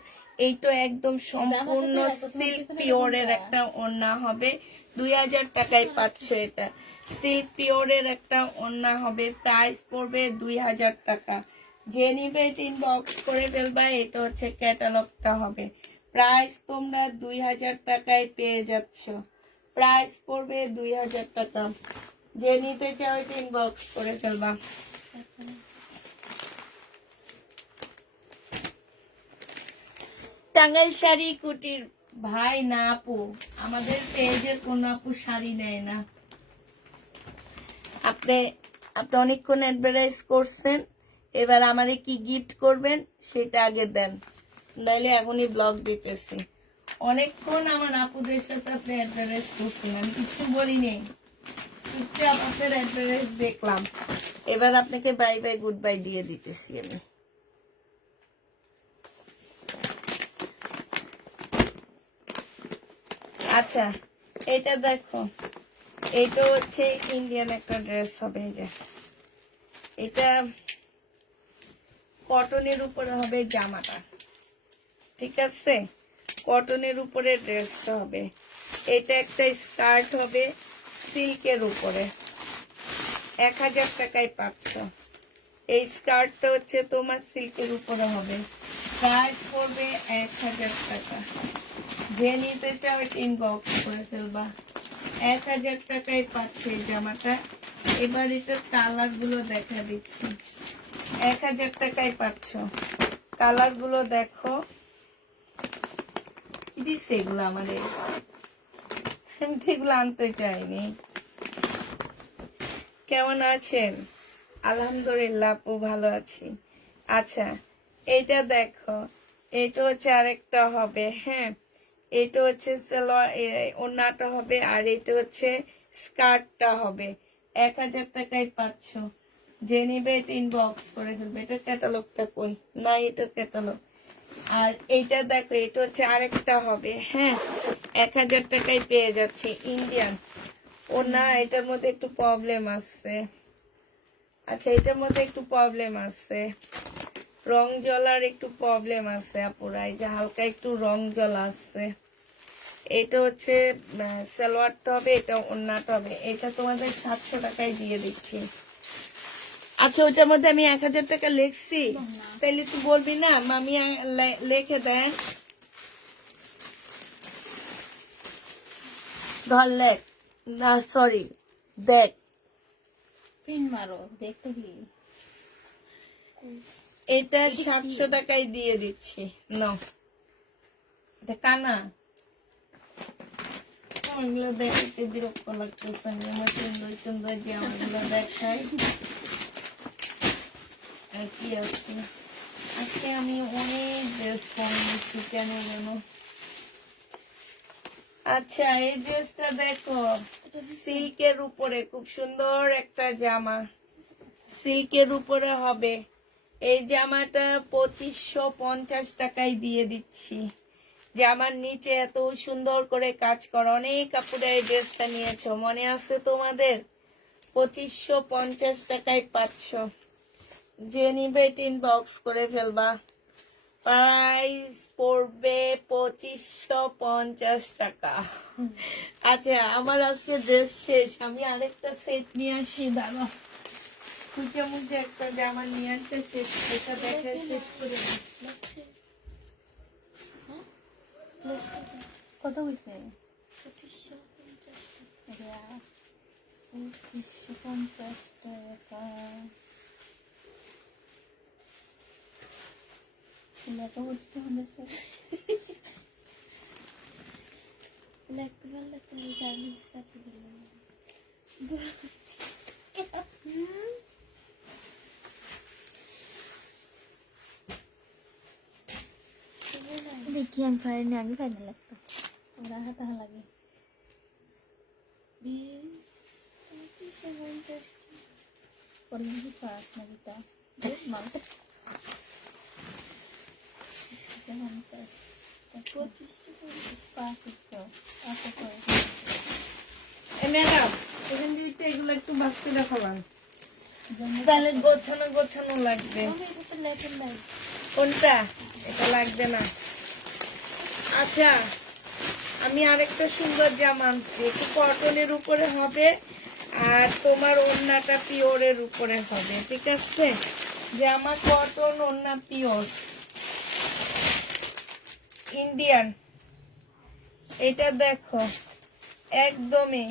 এইটা একদম সম্পূর্ণ সিল্ক পিওরের একটা ওড়না হবে। 2000 টাকায় পাচ্ছ এটা। সিল্ক পিওরের একটা ওড়না হবে, প্রাইস পড়বে 2000 টাকা। যে নিবে ইনবক্স করে ফেলবা। এটা হচ্ছে ক্যাটালগটা হবে। প্রাইস তোমরা 2000 টাকায় পেয়ে যাচ্ছ। প্রাইস পড়বে 2000 টাকা। যে নিতে চাও এটা ইনবক্স করে ফেলবা। টাঙ্গাইল শাড়ি কুটির ভাই না আপু, আমাদের পেজের কোন আপু শাড়ি নেয় না। আপনি অনেকক্ষণ অ্যাডভার্টাইজ করছেন, এবার আমারে কি গিফট করবেন সেটা আগে দেন, নাইলে এখনই ব্লগ দিতেছি। অনেকক্ষণ আমার আপুদের সাথে আপনি অ্যাডভার্টাইজ করছেন, আমি কিছু বলিনি, চুপচাপ আপনার অ্যাডভার্টাইজ দেখলাম। এবার আপনাকে বাই বাই গুড বাই দিয়ে দিতেছি আমি। আচ্ছা, এটা দেখো, এইটা হচ্ছে ইন্ডিয়ান একটা ড্রেস হবে। এই যে এটা কটনের উপরে হবে জামাটা, ঠিক আছে, কটনের উপরে ড্রেসটা হবে। এটা একটা স্কার্ট হবে সিল্কের উপরে, 1000 টাকায় পাচ্ছ। এই স্কার্টটা হচ্ছে তোমার সিল্কের উপরে হবে, প্রাইস পড়বে 1000 টাকা। যে নিতে চাও এটা ইনবক্স করে ফেলবা। 1000 টাকায় পাচ্ছে এই জামাটা। এবার এটার কালার গুলো দেখা দিচ্ছি। 1000 টাকায় পাচ্ছ, কালার গুলো দেখো। কি দিচ্ছে এগুলো? আমার আমি তো এগুলো আনতে চাইনি। কেমন আছেন? আলহামদুলিল্লাহ আপু, ভালো আছি। আচ্ছা, এইটা দেখো, এটা হচ্ছে আরেকটা হবে। হ্যাঁ, এটা হচ্ছে সালোয়ার, ওড়নাটা হবে, আর এটা হচ্ছে স্কার্টটা হবে। 1000 টাকায় পাচ্ছ। যে নিবে এটা ইনবক্স করে ফেলবে। এটার ক্যাটালগটা কই? না, এটার ক্যাটালগ। আর এইটা দেখো, এটা হচ্ছে আরেকটা হবে। হ্যাঁ, 1000 টাকায় পেয়ে যাচ্ছে, ইন্ডিয়ান। ও না, এটার মধ্যে একটু প্রবলেম আছে। আচ্ছা, এটার মধ্যে একটু প্রবলেম আছে, রং জ্বলার একটু প্রবলেম আছে আপুরা। এই যে হালকা একটু রং জ্বলা আছে। এটা হচ্ছে সালোয়ারটা হবে, এটা ওড়নাটা হবে। এটা তোমাদের 700 টাকায় দিয়ে দিচ্ছি। আচ্ছা, ওইটার মধ্যে আমি 1000 টাকা লিখছি, তাইলে তুই বলবি না মামি লিখে দেন। ধর লেখ, না সরি, দেখ। পিন মারো, দেখতে কি? এটা 700 টাকায় দিয়ে দিচ্ছি। নাও, এটা কানা। এগুলো দেখতে বিরক্ত লাগতেছে। আমি আমার সুন্দর সুন্দর জামাগুলো দেখাই। আর কি আছে, আজকে আমি অনেক ড্রেস কম নিচ্ছি কেন যেন। আচ্ছা, এই ড্রেসটা দেখো, সিল্কের উপরে খুব সুন্দর একটা জামা, সিল্কের উপরে হবে। এই জামাটা 2550 টাকায় দিয়ে দিচ্ছি। জামার নিচে এত সুন্দর করে কাজ করা। অনেক কাপড়ে এই ড্রেসটা নিয়েছো, মনে আছে তোমাদের? 2550 টাকায় পাচ্ছ। যে নিবে ইনবক্স করে ফেলবা। প্রাইস পড়বে 2550 টাকা। আচ্ছা, আমার আজকে ড্রেস শেষ, আমি আরেকটা সেট নিয়ে আসি। দাঁড়া, খুঁজে মুখে একটা জামা নিয়ে আসে, শেষ, এটা দেখে শেষ করে দিই। কত হয়েছে? 2550 2550 টাকা। এত 2550 টাকা লাগতে পারলে তুমি জানি সাথে দিলাম। দেখি, আমি পারিনি, আমি পারিনি লাগতো। ওরা হাতা লাগে 20-50 করলে কি পাস না দিতা মালটা 2550 পাস তো আচ্ছা করে ম্যাডাম, এখান থেকে এগুলো একটু বাঁচতে দেখালাম, তাহলে গোছানো গোছানো লাগবে। আমি এটা তো লেখেন নাই। কোনটা? এটা লাগবে না। আচ্ছা, আমি আরেকটা সুন্দর জামা আনছি, একটু কটনের উপরে হবে, আর তোমার ওড়নাটা পিওরের উপরে হবে, ঠিক আছে? জামা কটন, ওড়না পিওর, ইন্ডিয়ান। এটা দেখো, একদমই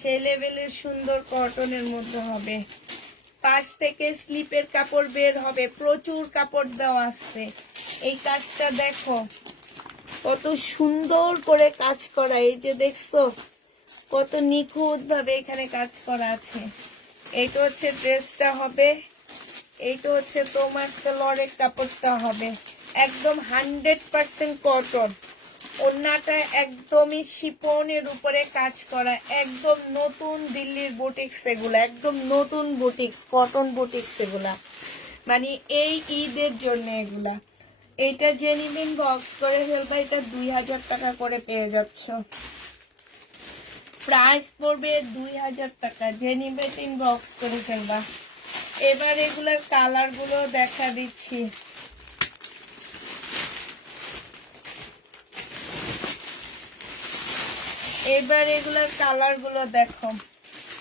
সেই লেভেলের সুন্দর কটনের মধ্যে হবে। পাশ থেকে স্লিপের কাপড় বের হবে, প্রচুর কাপড় দেওয়া আছে। এই কাজটা দেখো, কত সুন্দর করে কাজ করা। এই যে দেখছো, কত নিখুঁত ভাবে এখানে কাজ করা আছে। এইটা হচ্ছে ড্রেসটা হবে, এইটা হচ্ছে তোমার সালোয়ারের কাপড়টা হবে, একদম 100% কটন। ওড়নাটা একদমই শিফনের উপরে কাজ করা, একদম নতুন দিল্লির বুটিক্স এগুলা, একদম নতুন বুটিক্স, কটন বুটিক্স এগুলা, মানে এই ঈদের জন্য এগুলা। এইটা যে নিবেন বক্স করে ফেলবা, এটা 2000 টাকা করে পেয়ে যাচ্ছ। প্রাইস পড়বে 2000 টাকা। যে নিবে ইনবক্স করে ফেলবা। এবার এগুলোর কালার গুলো দেখা দিচ্ছি। এবার এগুলোর কালার গুলো দেখো।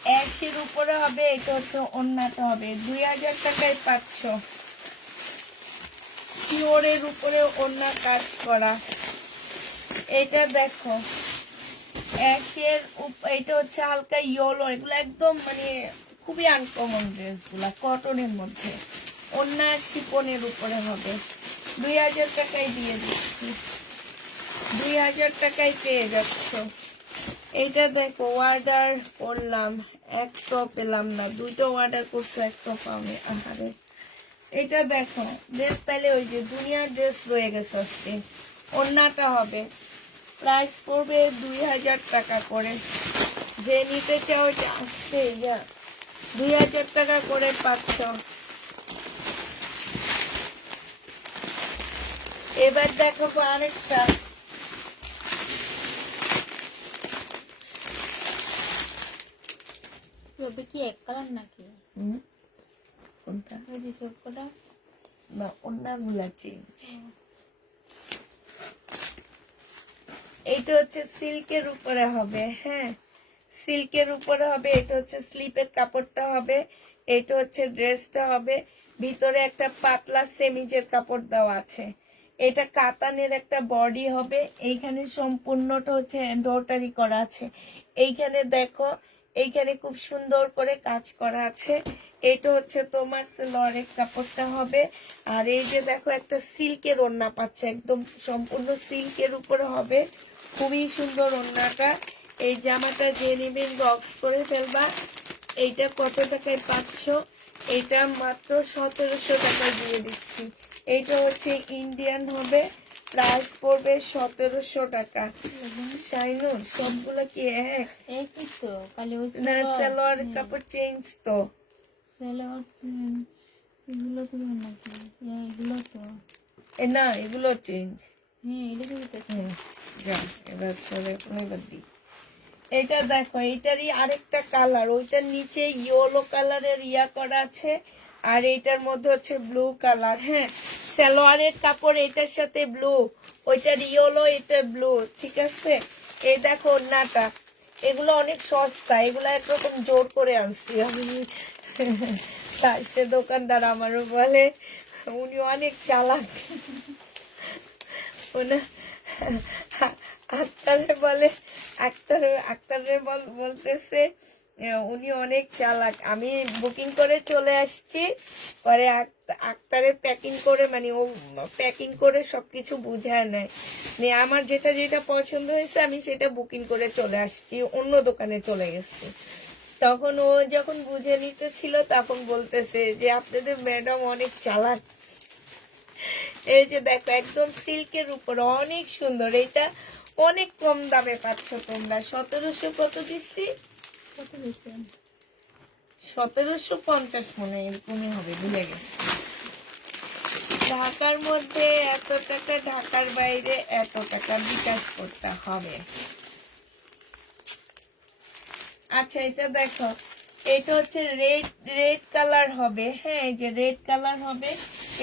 অ্যাশের উপরে হবে, এটা হচ্ছে ওড়নাটা হবে 2000 টাকায় পাচ্ছ। পিওরের উপরে ওড়না কাজ করা। এটা দেখো অ্যাশের এটা হচ্ছে হালকা ইয়েলো। এগুলো একদম মানে খুবই আনকমন ড্রেসগুলা, কটনের মধ্যে। ওড়না শিপনের উপরে হবে। 2000 টাকায় দিয়ে দিচ্ছি। 2000 টাকায় পেয়ে যাচ্ছ। এইটা দেখো অর্ডার করলাম, একটাও পেলাম না। দুইটা অর্ডার করছো, একটাও পাওনি। আহারে। এটা দেখো ড্রেস, তাহলে ওই যে দুনিয়ার ড্রেস রয়ে গেছে আজকে। ওড়নাটা হবে, প্রাইস পড়বে 2000 টাকা করে। যে নিতে চাও এটা আসছে, যা 2000 টাকা করে পাচ্ছ। এবার দেখো আরেকটা। তবে কি এক কালার নাকি? কোনটা? ওই যে সবকটা না, ওড়নাগুলা চেঞ্জ। এইটা হচ্ছে সিল্কের উপরে হবে। হ্যাঁ, সিল্কের উপরে হবে। এটা হচ্ছে স্লিপের কাপড়টা হবে। এটা হচ্ছে ড্রেসটা হবে। ভিতরে একটা পাতলা সেমিজের কাপড় দেওয়া আছে। এটা কাতানের একটা বডি হবে। এইখানে সম্পূর্ণটা হচ্ছে এমব্রয়ডারি করা আছে। এইখানে দেখো, এইখানে খুব সুন্দর করে কাজ করা আছে। এটা হচ্ছে তোমার সালোয়ারের কাপড়টা হবে। আর এই যে দেখো একটা সিল্কের ওড়না পাচ্ছে, একদম সম্পূর্ণ সিল্কের উপরে হবে। খুবই সুন্দর ওড়নাটা। এই জামাটা যে নিবেন বক্স করে ফেলবা। এইটা কত টাকায় পাচ্ছ? এইটা মাত্র 1700 টাকায় দিয়ে দিচ্ছি। এইটা হচ্ছে ইন্ডিয়ান হবে, প্রাইস পড়বে 1700 টাকা। শাইনুর সবগুলো কি এক? একই তো, খালি ওই না, সালোয়ারের কাপড় চেঞ্জ তো। সালোয়ার এগুলো তো নাকি? এগুলো তো না, এগুলো চেঞ্জ। হ্যাঁ, এটা তো দিতেছে। যা এবার সরে এবার দিই। এটা দেখো, এইটারই আরেকটা কালার। ওইটার নিচে ইয়েলো কালারের ইয়া করা আছে, আর এইটার মধ্যে হচ্ছে ব্লু কালার। হ্যাঁ, সালোয়ারের কাপড় এটার সাথে ব্লু, ওইটার ইয়েলো, এটা ব্লু। ঠিক আছে, এই দেখো ওড়নাটা। এগুলো অনেক সস্তা, এগুলো একরকম জোর করে আনছি আমি। তাই সে দোকানদার আমারও বলে উনি অনেক চালাক। আক্তারে বলে, আক্তারে বলতেছে উনি অনেক চালাক। আমি বুকিং করে চলে আসছি, পরে আক্তারে প্যাকিং করে, মানে ও প্যাকিং করে সবকিছু বুঝায় নেয়। আমার যেটা যেটা পছন্দ হয়েছে আমি সেটা বুকিং করে চলে আসছি, অন্য দোকানে চলে গেছি। তখন ও যখন বুঝে নিতে ছিল তখন বলতেছে যে আপনাদের ম্যাডাম অনেক চালাক। এই যে দেখো একদম সিল্কের উপর, অনেক সুন্দর। এটা অনেক কম দামে পাচ্ছ তোমরা। 1700 কত দিচ্ছি? কত বেশি? 1750 মনে হয়, এরকমই হবে, ভুলে গেছি। ঢাকার মধ্যে এত টাকা, ঢাকার বাইরে এত টাকা বিকাশ করতে হবে। আচ্ছা, এটা দেখো, এটা হচ্ছে রেড কালার হবে। হ্যাঁ, এই যে রেড কালার হবে।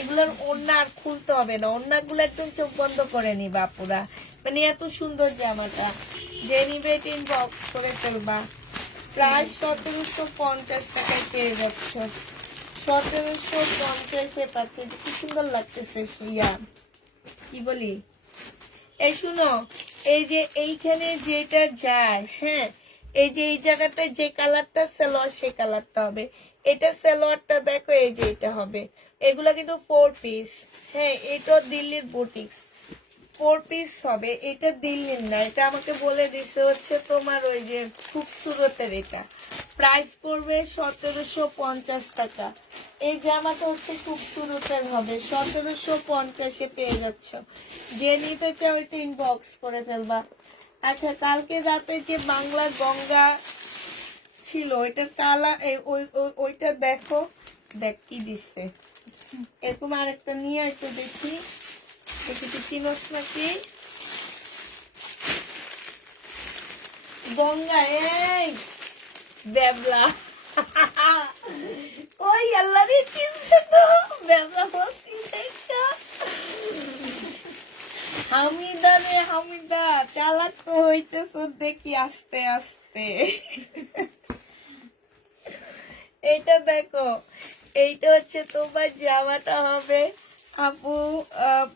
এগুলোর ওড়না আর খুলতে হবে না, ওড়নাগুলো একদম চোখ বন্ধ করে নিবা পুরা। মানে এত সুন্দর জামাটা। যে নিবে বক্স করে ফেলবা। প্রায় 1750 টাকায় পেয়ে যাচ্ছ। 1750-এ পাচ্ছে। কি সুন্দর লাগতেছে শিয়া, কি বলি। এই শুনো, এই যে এইখানে যেটা যায়, হ্যাঁ, এই যে এই জায়গাটা যে কালারটা সালোয়ার, সে কালারটা হবে। এটা সালোয়ারটা দেখো, এই যে এটা হবে। এগুলো কিন্তু 4 পিস। হ্যাঁ, এটা দিল্লির বুটিক্স 4 পিস হবে। এটা দিল্লির না, এটা আমাকে বলে দিছে হচ্ছে তোমার ওই যে খুবসুরতের। এটা প্রাইস পড়বে 1750 টাকা। এই জামাটা হচ্ছে খুবসুরতের হবে, 1750-এ পেয়ে যাচ্ছ। যে নিতে চাও এটা ইনবক্স করে ফেলবা। আচ্ছা, কালকে রাতে যে বাংলার গঙ্গা ছিল, ওইটার কালার, ওইটা দেখো, দেখ কি দিচ্ছে। এরকম আরেকটা নিয়ে একটু দেখি, দেখি তুই চিনস নাকি। গঙ্গা এই বেবলা ওই আল্লাহরে চিনছে তো বেবলা বসি দেখা হামিদা রে হামিদা চালাক তো হইতেছ দেখি আস্তে আস্তে এইটা দেখো এইটা হচ্ছে তোমার জামাটা হবে আপু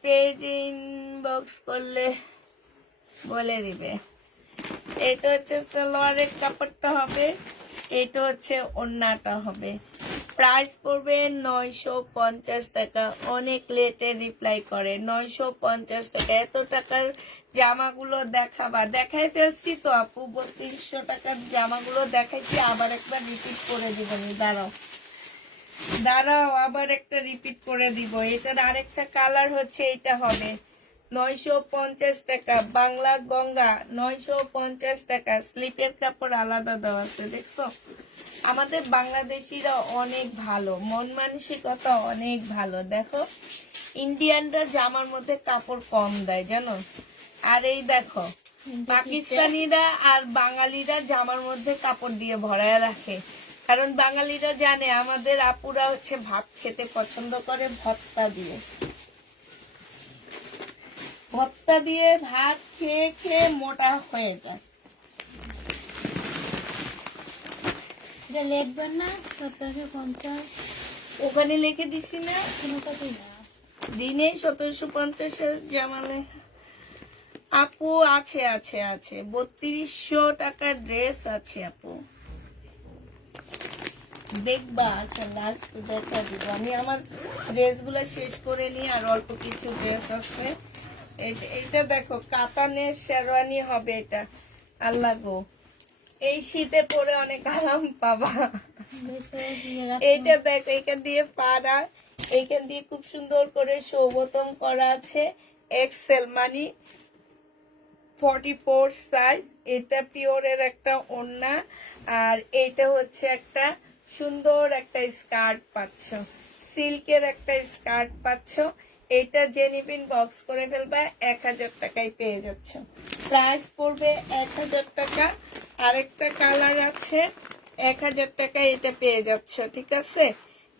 পেজ ইনবক্স করলে বলে দিবে এটা হচ্ছে সালোয়ারের কাপড়টা হবে এটা হচ্ছে ওড়নাটা হবে প্রাইস পড়বে 950 টাকা অনেক লেটে রিপ্লাই করে 950 টাকা এত টাকার জামাগুলো দেখাই ফেলছি তো আপু 3200 টাকার জামাগুলো দেখাইছি আবার একবার রিপিট করে দিবেন দাঁড়াও আবার একটা রিপিট করে দিব এটার আরেকটা কালার হচ্ছে এটা হবে 950 টাকা বাংলা গঙ্গা 950 টাকা স্লিপের কাপড় আলাদা দেওয়া আছে দেখছো আমাদের বাংলাদেশিরা অনেক ভালো মন মানসিকতা অনেক ভালো দেখো ইন্ডিয়ানরা জামার মধ্যে কাপড় কম দেয় জানো আর এই দেখো পাকিস্তানিরা আর বাঙালিরা জামার মধ্যে কাপড় দিয়ে ভরায় রাখে কারণ বাঙালিরা জানে আমাদের আপুরা হচ্ছে ভাত খেতে পছন্দ করে ভর্তা দিয়ে ভাত খেয়ে খেয়ে মোটা হয়ে যায় লিখবেন না 1750 ওখানে লিখে দিছি না কোনোটা দিই না দিনে 1750 জামালে আপু আছে 3200 টাকার ড্রেস আছে আপু দেখবা আচ্ছা লাস্ট দেখা দিব আমি আমার ড্রেস গুলা শেষ করে নিই আর অল্প কিছু ড্রেস আছে এইটা দেখো কাতানের শেরওয়ানি হবে এটা আল্লাহ গো এই শীতে পরে অনেক আরাম পাবা এইটা দেখো এখান দিয়ে পাড়া এইখান দিয়ে খুব সুন্দর করে সৌবতম করা আছে এক্সেল মানে 44 সাইজ এটা পিওরের একটা ওড়না আর এইটা হচ্ছে একটা সুন্দর একটা স্কার্ট পাচ্ছ সিল্কের একটা স্কার্ট পাচ্ছ এটা জেনিপিন বক্স করে ফেলবা 1000 টাকায় পেয়ে যাচ্ছ প্রাইস পড়বে 1000 টাকা আরেকটা কালার আছে 1000 টাকায় এটা পেয়ে যাচ্ছ ঠিক আছে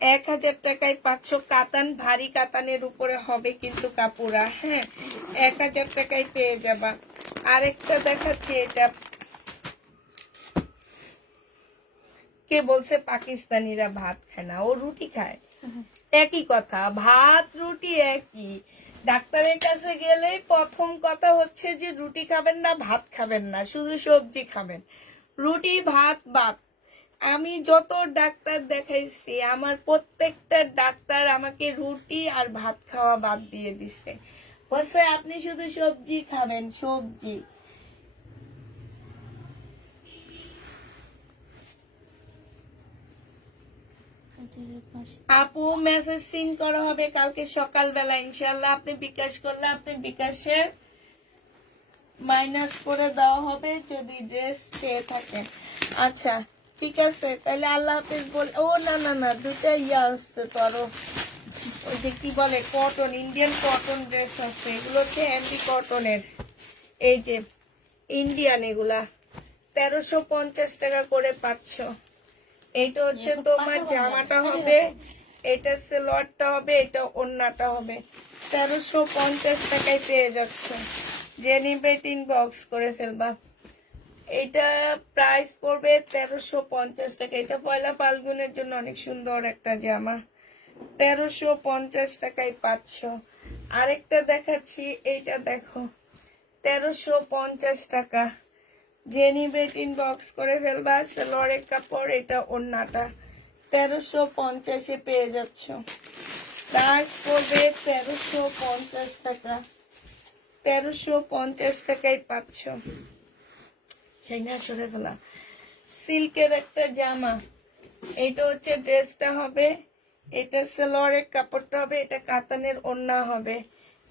1000 টাকায় পাচ্ছ কাতান ভারী কাতানের উপরে হবে কিন্তু কাপড়া হ্যাঁ 1000 টাকায় পেয়ে যাবা আরেকটা দেখাচ্ছি এটা কে বলছে পাকিস্তানিরা ভাত খায় না ও রুটি খায় একই কথা ভাত রুটি একই ডাক্তারের কাছে গেলেই প্রথম কথা হচ্ছে যে রুটি খাবেন না ভাত খাবেন না শুধু সবজি খাবেন রুটি ভাত আমি যত ডাক্তার দেখাইছি আমার প্রত্যেকটা ডাক্তার আমাকে রুটি আর ভাত খাওয়া বাদ দিয়ে দিচ্ছে বলছে আপনি শুধু সবজি খাবেন সবজি আপু মেসেজ সিন করা হবে কালকে সকালবেলা ইনশাল্লাহ আপনি বিকাশ করলে আপনি বিকাশের মাইনাস করে দেওয়া হবে যদি ড্রেস পেয়ে থাকেন আচ্ছা ঠিক আছে তাহলে আল্লাহ হাফেজ বল ও না দুটো আসছে তো আরো ওই যে কি বলে কটন ইন্ডিয়ান কটন ড্রেস আছে এগুলো হচ্ছে এমডি কটনের এই যে ইন্ডিয়ান এগুলা 1350 টাকা করে পাচ্ছ এইটা হচ্ছে তোমার জামাটা হবে এটা সালোয়ারটা হবে এটা ওড়নাটা হবে 1350 টাকায় পেয়ে যাচ্ছ যে নিবে ইনবক্স করে ফেলবা এটা প্রাইস পড়বে 1350 টাকা এটা পয়লা ফাল্গুনের জন্য অনেক সুন্দর একটা জামা 1350 টাকায় পাচ্ছ আরেকটা দেখাচ্ছি এইটা দেখো 1350 টাকা যে নিবে ইনবক্স করে ফেলবা সালোয়ারের কাপড় এটা ওড়নাটা 1350 পেয়ে যাচ্ছ প্রাইস পড়বে 1350 টাকা 1350 টাকায় পাচ্ছ সেই না সরে ফেলা সিল্কের একটা জামা এটা হচ্ছে ড্রেসটা হবে এটা সালোয়ারের কাপড়টা হবে এটা কাতানের ওড়না হবে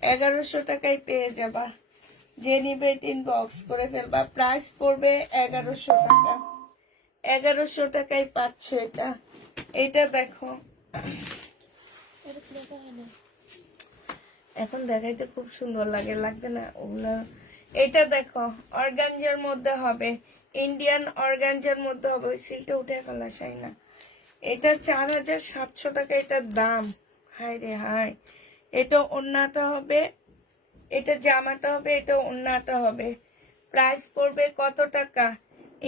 1100 টাকায় পেয়ে যাবা যে নিবে ইনবক্স করে ফেলবা প্রাইস পড়বে 1100 টাকা 1100 টাকায় পাচ্ছ এটা দেখো এখন দেখাইতে খুব সুন্দর লাগে লাগবে না ওগুলা এটা দেখো অর্গানজার মধ্যে হবে ইন্ডিয়ান অর্গানজার মধ্যে হবে। ওই সিলটা উঠে ফেলা চাই না। এটা 4700 টাকা এটার দাম। হায় রে হায়। এটা ওড়নাটা হবে, এটা জামাটা হবে, এটা ওড়নাটা হবে। প্রাইস পড়বে কত টাকা?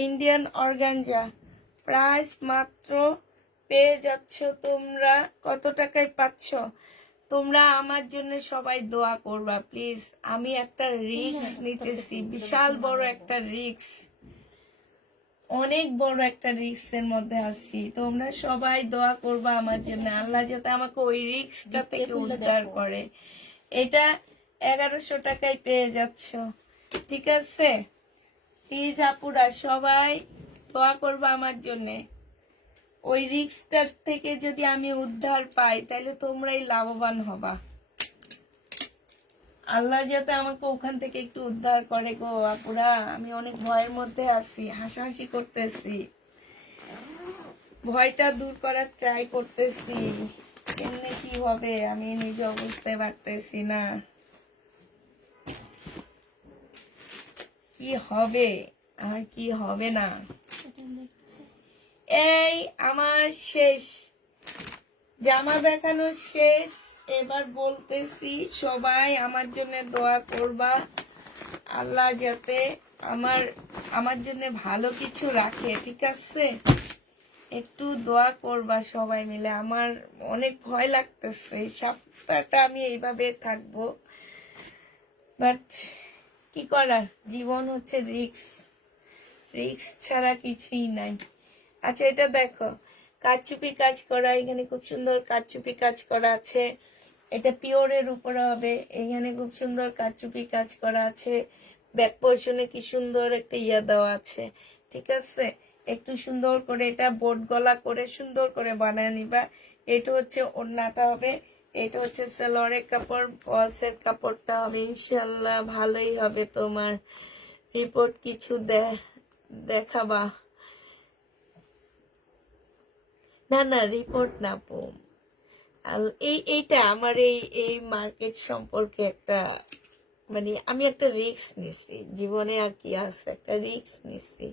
ইন্ডিয়ান অর্গানজা প্রাইস মাত্র পেয়ে যাচ্ছ তোমরা কত টাকায় পাচ্ছ? তোমরা আমার জন্য সবাই দোয়া করবা প্লিজ। আমি একটা রিস্ক নিতেছি, বিশাল বড় একটা রিস্ক, অনেক বড় একটা রিস্কের মধ্যে আছি। তোমরা সবাই দোয়া করবা আমার জন্য, আল্লাহ যাতে আমাকে ওই রিস্কটা থেকে উদ্ধার করে। এটা 1100 টাকায় পেয়ে যাচ্ছ, ঠিক আছে? প্লিজ আপুরা সবাই দোয়া করবা আমার জন্য। ওই রিস্কটা থেকে যদি আমি উদ্ধার পাই তাহলে তোমরাই লাভবান হবা। আল্লাহ যাতে আমাকে ওখান থেকে একটু উদ্ধার করে গো আপুরা। আমি অনেক ভয়ের মধ্যে আছি, হাসাহাসি করতেছি, ভয়টা দূর করার ট্রাই করতেছি। কেমনে কি হবে আমি নিজে বুঝতে পারতেছি না, কি হবে আর কি হবে না। এই আমার শেষ, জামা দেখানো শেষ। এবার বলতেছি সবাই আমার জন্য দোয়া করবা, আল্লাহ যাতে আমার জন্য ভালো কিছু রাখে, ঠিক আছে? একটু দোয়া করবা সবাই মিলে। আমার অনেক ভয় লাগতেছে, এই সপ্তাহটা আমি এইভাবে থাকবো, বাট কি করার, জীবন হচ্ছে রিস্ক, রিস্ক ছাড়া কিছুই নাই। আচ্ছা এটা দেখো, কারচুপি কাজ করা, এখানে খুব সুন্দর কারচুপি কাজ করা আছে। এটা পিওরের উপরে হবে, এখানে খুব সুন্দর কারচুপি কাজ করা আছে। ব্যাক পোর্শনে কি সুন্দর একটা ইয়া দেওয়া আছে, ঠিক আছে? একটু সুন্দর করে এটা বোট গলা করে সুন্দর করে বানায় নিবা। এটা হচ্ছে ওড়নাটা হবে, এটা হচ্ছে সালোয়ারের কাপড়, বসের কাপড়টা হবে। ইনশাল্লাহ ভালোই হবে। তোমার রিপোর্ট কিছু দেখাবা? না না রিপোর্ট না পো, এইটা আমার এই মার্কেট সম্পর্কে একটা মানে আমি একটা রিস্ক নিছি জীবনে, আর কি আছে, একটা রিস্ক নিছি।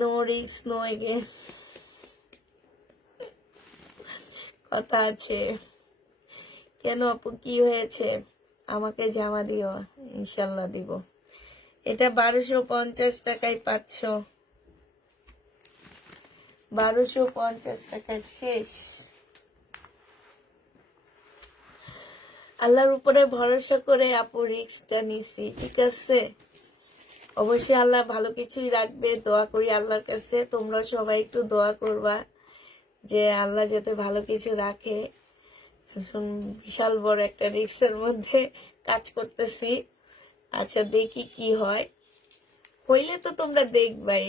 নো রিস্ক নো এগেন কথা আছে। কেন আপু কি হয়েছে? আমাকে জামা দিও, ইনশাল্লাহ দিব। এটা 1250 টাকায় পাচ্ছ, 1250 টাকা শেষ। আল্লাহর উপরে ভরসা করে আপু রিস্কটা নিছি, ঠিক আছে? অবশ্যই আল্লাহ ভালো কিছুই রাখবে, দোয়া করি আল্লাহর কাছে। তোমরা সবাই একটু দোয়া করবা যে আল্লাহ যাতে ভালো কিছু রাখে। বিশাল বড় একটা রিস্কের মধ্যে কাজ করতেছি। আচ্ছা দেখি কি হয়, হইলে তো তোমরা দেখবাই।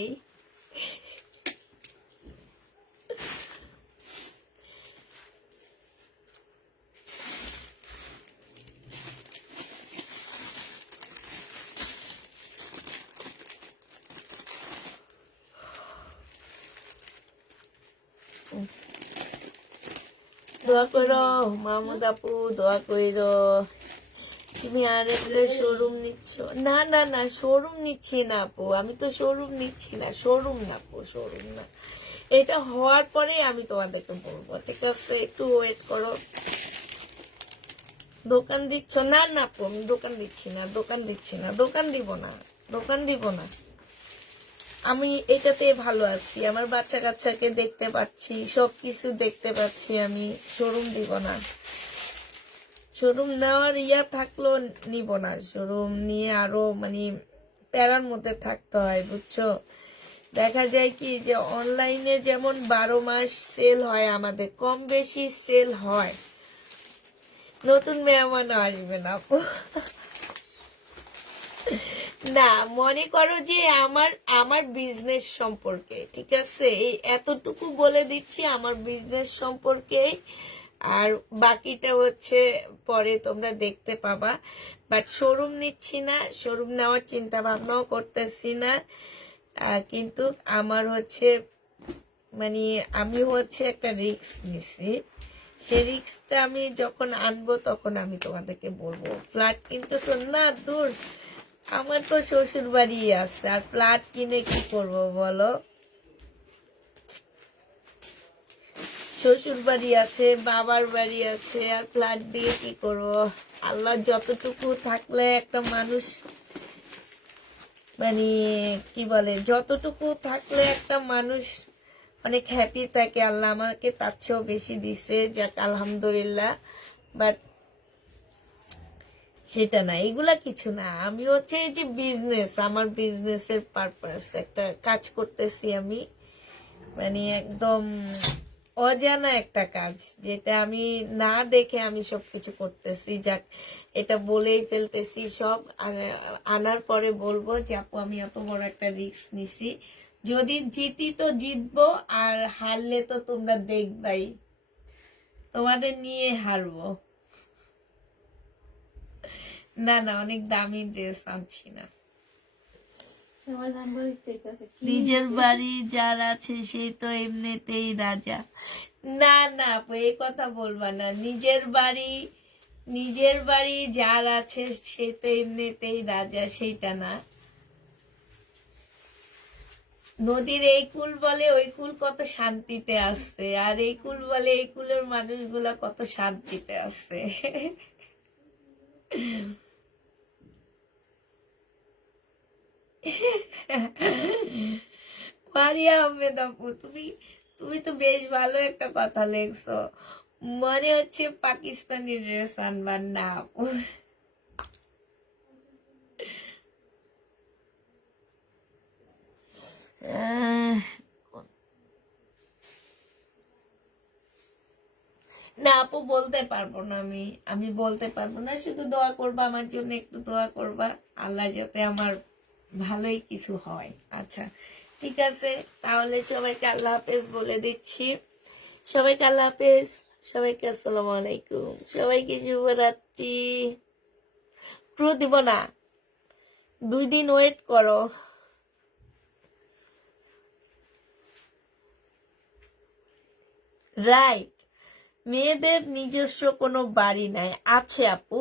দোয়া করো মাহমুদ আপু, দোয়া করো। তুমি আর একটা শোরুম নিচ্ছ? না না না শোরুম নিচ্ছি না আপু, আমি তো শোরুম নিচ্ছি না, শোরুম না আপু, শোরুম না। এটা হওয়ার পরে আমি তোমাদেরকে বলবো, ঠিক আছে? একটু ওয়েট করো। দোকান দিচ্ছ? না না আপু আমি দোকান দিচ্ছি না, দোকান দিচ্ছি না, দোকান দিব না, দোকান দিব না। আমি এটাতে ভালো আছি, আমার বাচ্চা কাচ্চাকে দেখতে পাচ্ছি, সবকিছু দেখতে পাচ্ছি, আমি শোরুম দিব না। শোরুম নেওয়ার ইয়া থাকলো নিব না, শোরুম নিয়ে আরো মানে প্যারার মধ্যে থাকতে হয়, বুঝছো? দেখা যায় কি যে অনলাইনে যেমন 12 মাস সেল হয়, আমাদের কম বেশি সেল হয়। নতুন মেহমান আসবে না আপু। না মনে করো যে আমার বিজনেস সম্পর্কে, ঠিক আছে? এই এতটুকু বলে দিচ্ছি আমার বিজনেস সম্পর্কে, আর বাকিটা হচ্ছে পরে তোমরা দেখতে পাবা। বাট শোরুম নিচ্ছি না, শোরুম নেওয়ার চিন্তা ভাবনাও করতেছি না। কিন্তু আমার হচ্ছে মানে আমি হচ্ছে একটা রিস্ক নিছি, সেই রিস্কটা আমি যখন আনবো তখন আমি তোমাদেরকে বলবো। ফ্ল্যাট কিনতেছো? না দূর, আমার তো শ্বশুর বাড়ি আছে, আর ফ্ল্যাট কিনে কি করব বলো? শ্বশুর বাড়ি আছে, বাবার বাড়ি আছে, আর ফ্ল্যাট দিয়ে কি করব? আল্লাহ যতটুকু থাকলে একটা মানুষ মানে কি বলে, যতটুকু থাকলে একটা মানুষ অনেক হ্যাপি থাকে, আল্লাহ আমাকে তার চেয়েও বেশি দিছে, যাক আলহামদুলিল্লাহ। বাট সেটা না, এগুলা কিছু না। আমি হচ্ছে এই যে বিজনেস, আমার বিজনেসের পারপাস একটা কাজ করতেছি আমি, মানে একদম অজানা একটা কাজ, যেটা আমি না দেখে আমি সবকিছু করতেছি। যাক, এটা বলেই ফেলতেছি, সব আনার পরে বলবো যে আপু আমি এত বড় একটা রিস্ক নিছি, যদি জিতি তো জিতবো, আর হারলে তো তোমরা দেখবাই, তোমাদের নিয়ে হারবো। না না, অনেক দামি ড্রেস আনছি না। আমার জানবার ইচ্ছে আছে কি নিজের বাড়ি যার আছে সেই তো এমনিতেই রাজা। না না আপু, এই কথা বলবা না। নিজের বাড়ি যার আছে সে তো এমনিতেই রাজা, সেইটা না। নদীর এই কুল বলে ওই কুল কত শান্তিতে আছে, আর এই কুল বলে এই কুলের মানুষগুলা কত শান্তিতে আছে। মারিয়া আহমেদ আপু, তুমি তুমি তো বেশ ভালো একটা কথা লেখছো। মনে হচ্ছে পাকিস্তানি ড্রেস আনবার না আপু। আহ, না আপু, বলতে পারবো না। আমি বলতে পারবো না। শুধু দোয়া করবা আমার জন্য, একটু দোয়া করবা, আল্লাহ যাতে আমার ভালোই কিছু হয়। আচ্ছা ঠিক আছে, তাহলে সবাইকে আল্লাহ হাফেজ বলে দিচ্ছি। সবাইকে আল্লাহ হাফেজ, সবাইকে আসসালামু আলাইকুম, সবাইকে শুভরাত্রি। ট্রু দিব না, 2 দিন ওয়েট করো। রাইট, মেয়েদের নিজস্ব কোনো বাড়ি নাই। আছে আপু,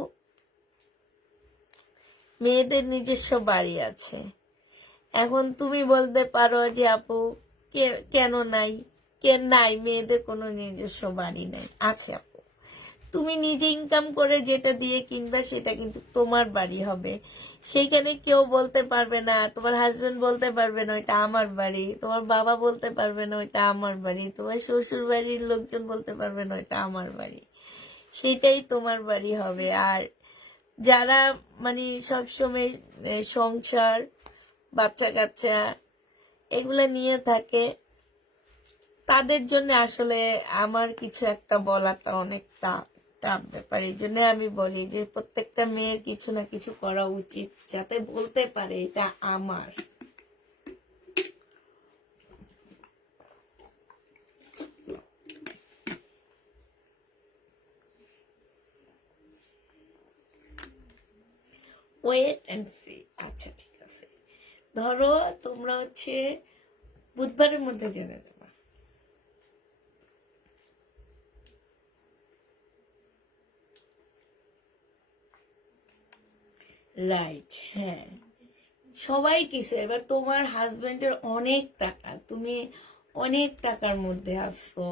মেয়েদের নিজস্ব বাড়ি আছে। এখন তুমি বলতে পারো যে আপু কেন নাই, নাই, মেয়েদের কোনো নিজস্ব বাড়ি নাই। আছে আপু, তুমি নিজে ইনকাম করে যেটা দিয়ে কিনবা সেটা কিন্তু তোমার বাড়ি হবে। সেইখানে কেউ বলতে পারবে না, তোমার হাজবেন্ড বলতে পারবে না ওইটা আমার বাড়ি, তোমার বাবা বলতে পারবে না ওইটা আমার বাড়ি, তোমার শ্বশুর বাড়ির লোকজন বলতে পারবে না ওইটা আমার বাড়ি। সেটাই তোমার বাড়ি হবে। আর যারা মানে সবসময় সংসার, বাচ্চা কাচ্চা এগুলা নিয়ে থাকে, তাদের জন্য আসলে আমার কিছু একটা বলাটা অনেক টাফ ব্যাপার। এই জন্য আমি বলি যে প্রত্যেকটা মেয়ের কিছু না কিছু করা উচিত, যাতে বলতে পারে এটা আমার। Wait and see. আচ্ছা ঠিক আছে, ধরো তোমরা হচ্ছে বুধবারের মধ্যে জেনে নেবা। রাইট, হ্যাঁ, সবাই কিছু। এবার তোমার হাজবেন্ডের অনেক টাকা, তুমি অনেক টাকার মধ্যে আসছো,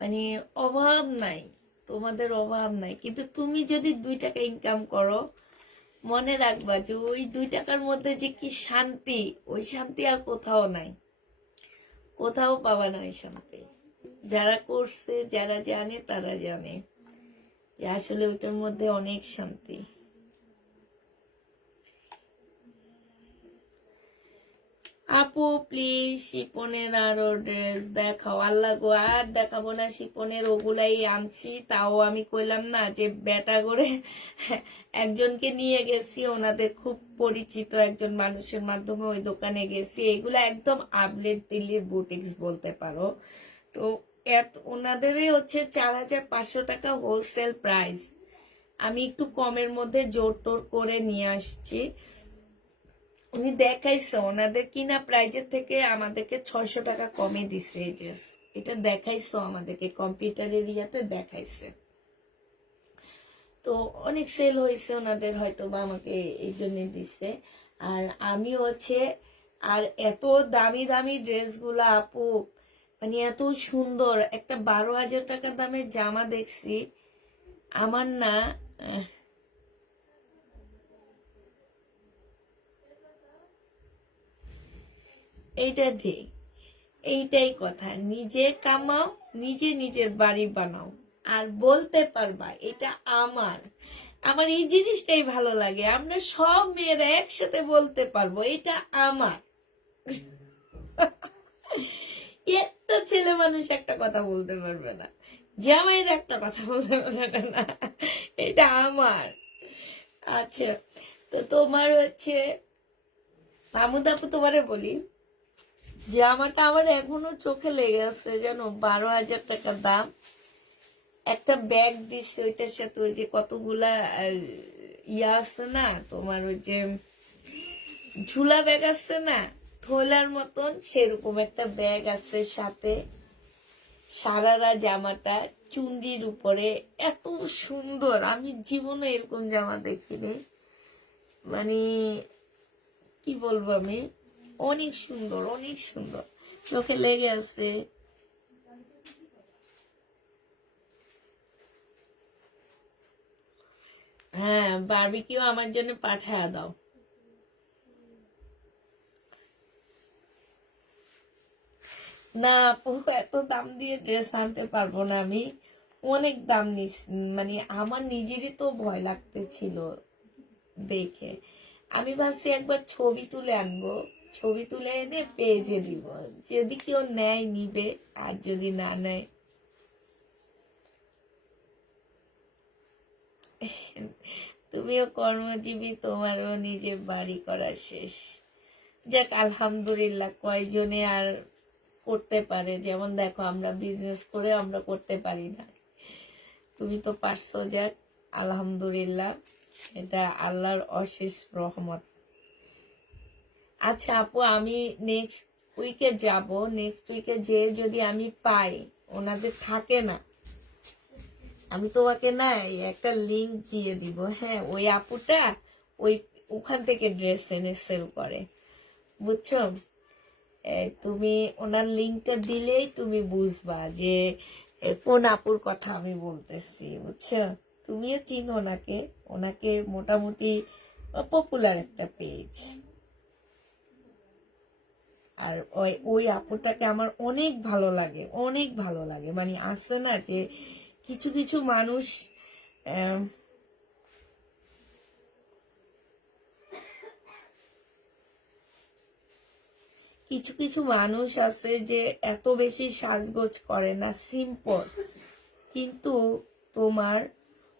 মানে অভাব নাই, তোমাদের অভাব নাই, কিন্তু তুমি যদি 2 টাকা ইনকাম করো, মনে রাখবা যে ওই 2 টাকার মধ্যে যে কি শান্তি, ওই শান্তি আর কোথাও নাই, কোথাও পাবা না ওই শান্তি। যারা করছে, যারা জানে, তারা জানে যে আসলে ওইটার মধ্যে অনেক শান্তি। আপু প্লিজ শিপনের আরো ড্রেস দেখাও। আল্লাহ গো, আর দেখাবো না শিপনের, ওগুলাই আনছি। তাও আমি কইলাম না যে বেটা করে একজনকে নিয়ে গেছি, ওনাদের খুব পরিচিত একজন মানুষের মাধ্যমে ওই দোকানে গেছি। এগুলো একদম আপডেট দিল্লির বুটিক্স বলতে পারো। তো ওনাদেরই হচ্ছে 4,500 টাকা হোলসেল প্রাইস। আমি একটু কমের মধ্যে জোর টোর করে নিয়ে আসছি। উনি দেখাইছে ওনাদের কিনা প্রাইজের থেকে আমাদেরকে 600 টাকা কমে দিছে এই ড্রেস। এটা দেখাইছো আমাদেরকে, কম্পিউটারের ইয়াতে দেখাইছে। তো অনেক সেল হয়েছে ওনাদের, হয়তো বা আমাকে এই জন্য দিচ্ছে। আর আমি হচ্ছে, আর এত দামি দামি ড্রেসগুলা আপু, মানে এত সুন্দর, একটা 12,000 টাকা দামের জামা দেখছি আমার না, এইটা ঠিক, এইটাই কথা, নিজে কামাও, নিজে নিজের বাড়ি বানাও, আর বলতে পারবা এটা আমার, আমার এই জিনিসটাই ভালো লাগে। আমরা সব মেয়েরা একসাথে বলতে পারবো এটা আমার। একটা ছেলে মানুষ একটা কথা বলতে পারবে না, জামাইয়ের একটা কথা বলতে পারবে না, এটা আমার। আচ্ছা, তো তোমার হচ্ছে মামুদ আপু, তোমারে বলি, জামাটা আমার এখনো চোখে লেগে আছে জানো, 12,000 টাকা দাম। একটা ব্যাগ দিচ্ছে, ওইটার সাথে ওই যে কতগুলা ইয়া আছে না তোমার, ওই যে ঝুলা ব্যাগ আছে না, থোলার মতন, সেরকম একটা ব্যাগ আছে সাথে। সারারা জামাটা চুনরির উপরে এত সুন্দর, আমি জীবনে এরকম জামা দেখিনি, মানে কি বলবো আমি, অনেক সুন্দর, অনেক সুন্দর, চোখে লেগে আছে। হ্যাঁ, বারবিকিউ আমার জন্য পাঠায়া দাও। না আপু, এত দাম দিয়ে ড্রেস আনতে পারবো না আমি, অনেক দাম নিস, মানে আমার নিজেরই তো ভয় লাগতেছিল দেখে। আমি ভাবছি একবার ছবি তুলে আনবো, ছবি তুলে এনে পেজে দিব, যদি কেউ নেয় নিবে, আর যদি না নেয় তুমিও কর্মজীবী, তোমারও নিজে বাড়ি করা শেষ। যাক আলহামদুলিল্লাহ, কয়জনে আর করতে পারে, যেমন দেখো আমরা বিজনেস করে আমরা করতে পারি না, তুমি তো পারছো, যাক আলহামদুলিল্লাহ, এটা আল্লাহর অশেষ রহমত। আচ্ছা আপু, আমি নেক্সট উইকে যাব, নেক্সট উইকে যে যদি আমি পাই, ওনাদের থাকে না, আমি তোমাকে না একটা লিংক দিয়ে দিব। হ্যাঁ, ওই আপুটা ওই ওখান থেকে ড্রেস এনে সেল করে, বুঝছো? তুমি ওনার লিংকটা দিলেই তুমি বুঝবা যে কোন আপুর কথা আমি বলতেছি, বুঝছো? তুমিও চিনো ওনাকে, ওনাকে মোটামুটি পপুলার একটা পেজ। আর ওই ওই আপুটাকে আমার অনেক ভালো লাগে, অনেক ভালো লাগে, মানে আছে না যে কিছু কিছু মানুষ, কিছু কিছু মানুষ আছে যে এত বেশি সাজগোজ করে না, সিম্পল, কিন্তু তোমার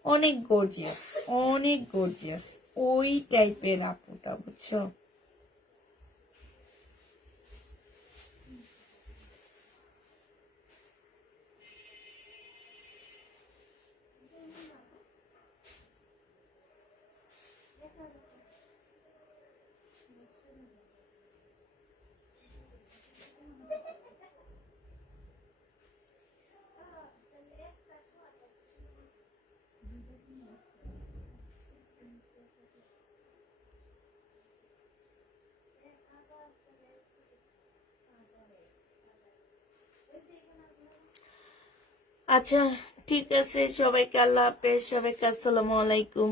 অনেক গর্জিয়াস, অনেক গর্জিয়াস, ওই টাইপের আপুটা, বুঝছো? আচ্ছা, ঠিক আছে, সবাইকে আল্লাহ হাফেজ, সবাইকে আসসালামু আলাইকুম।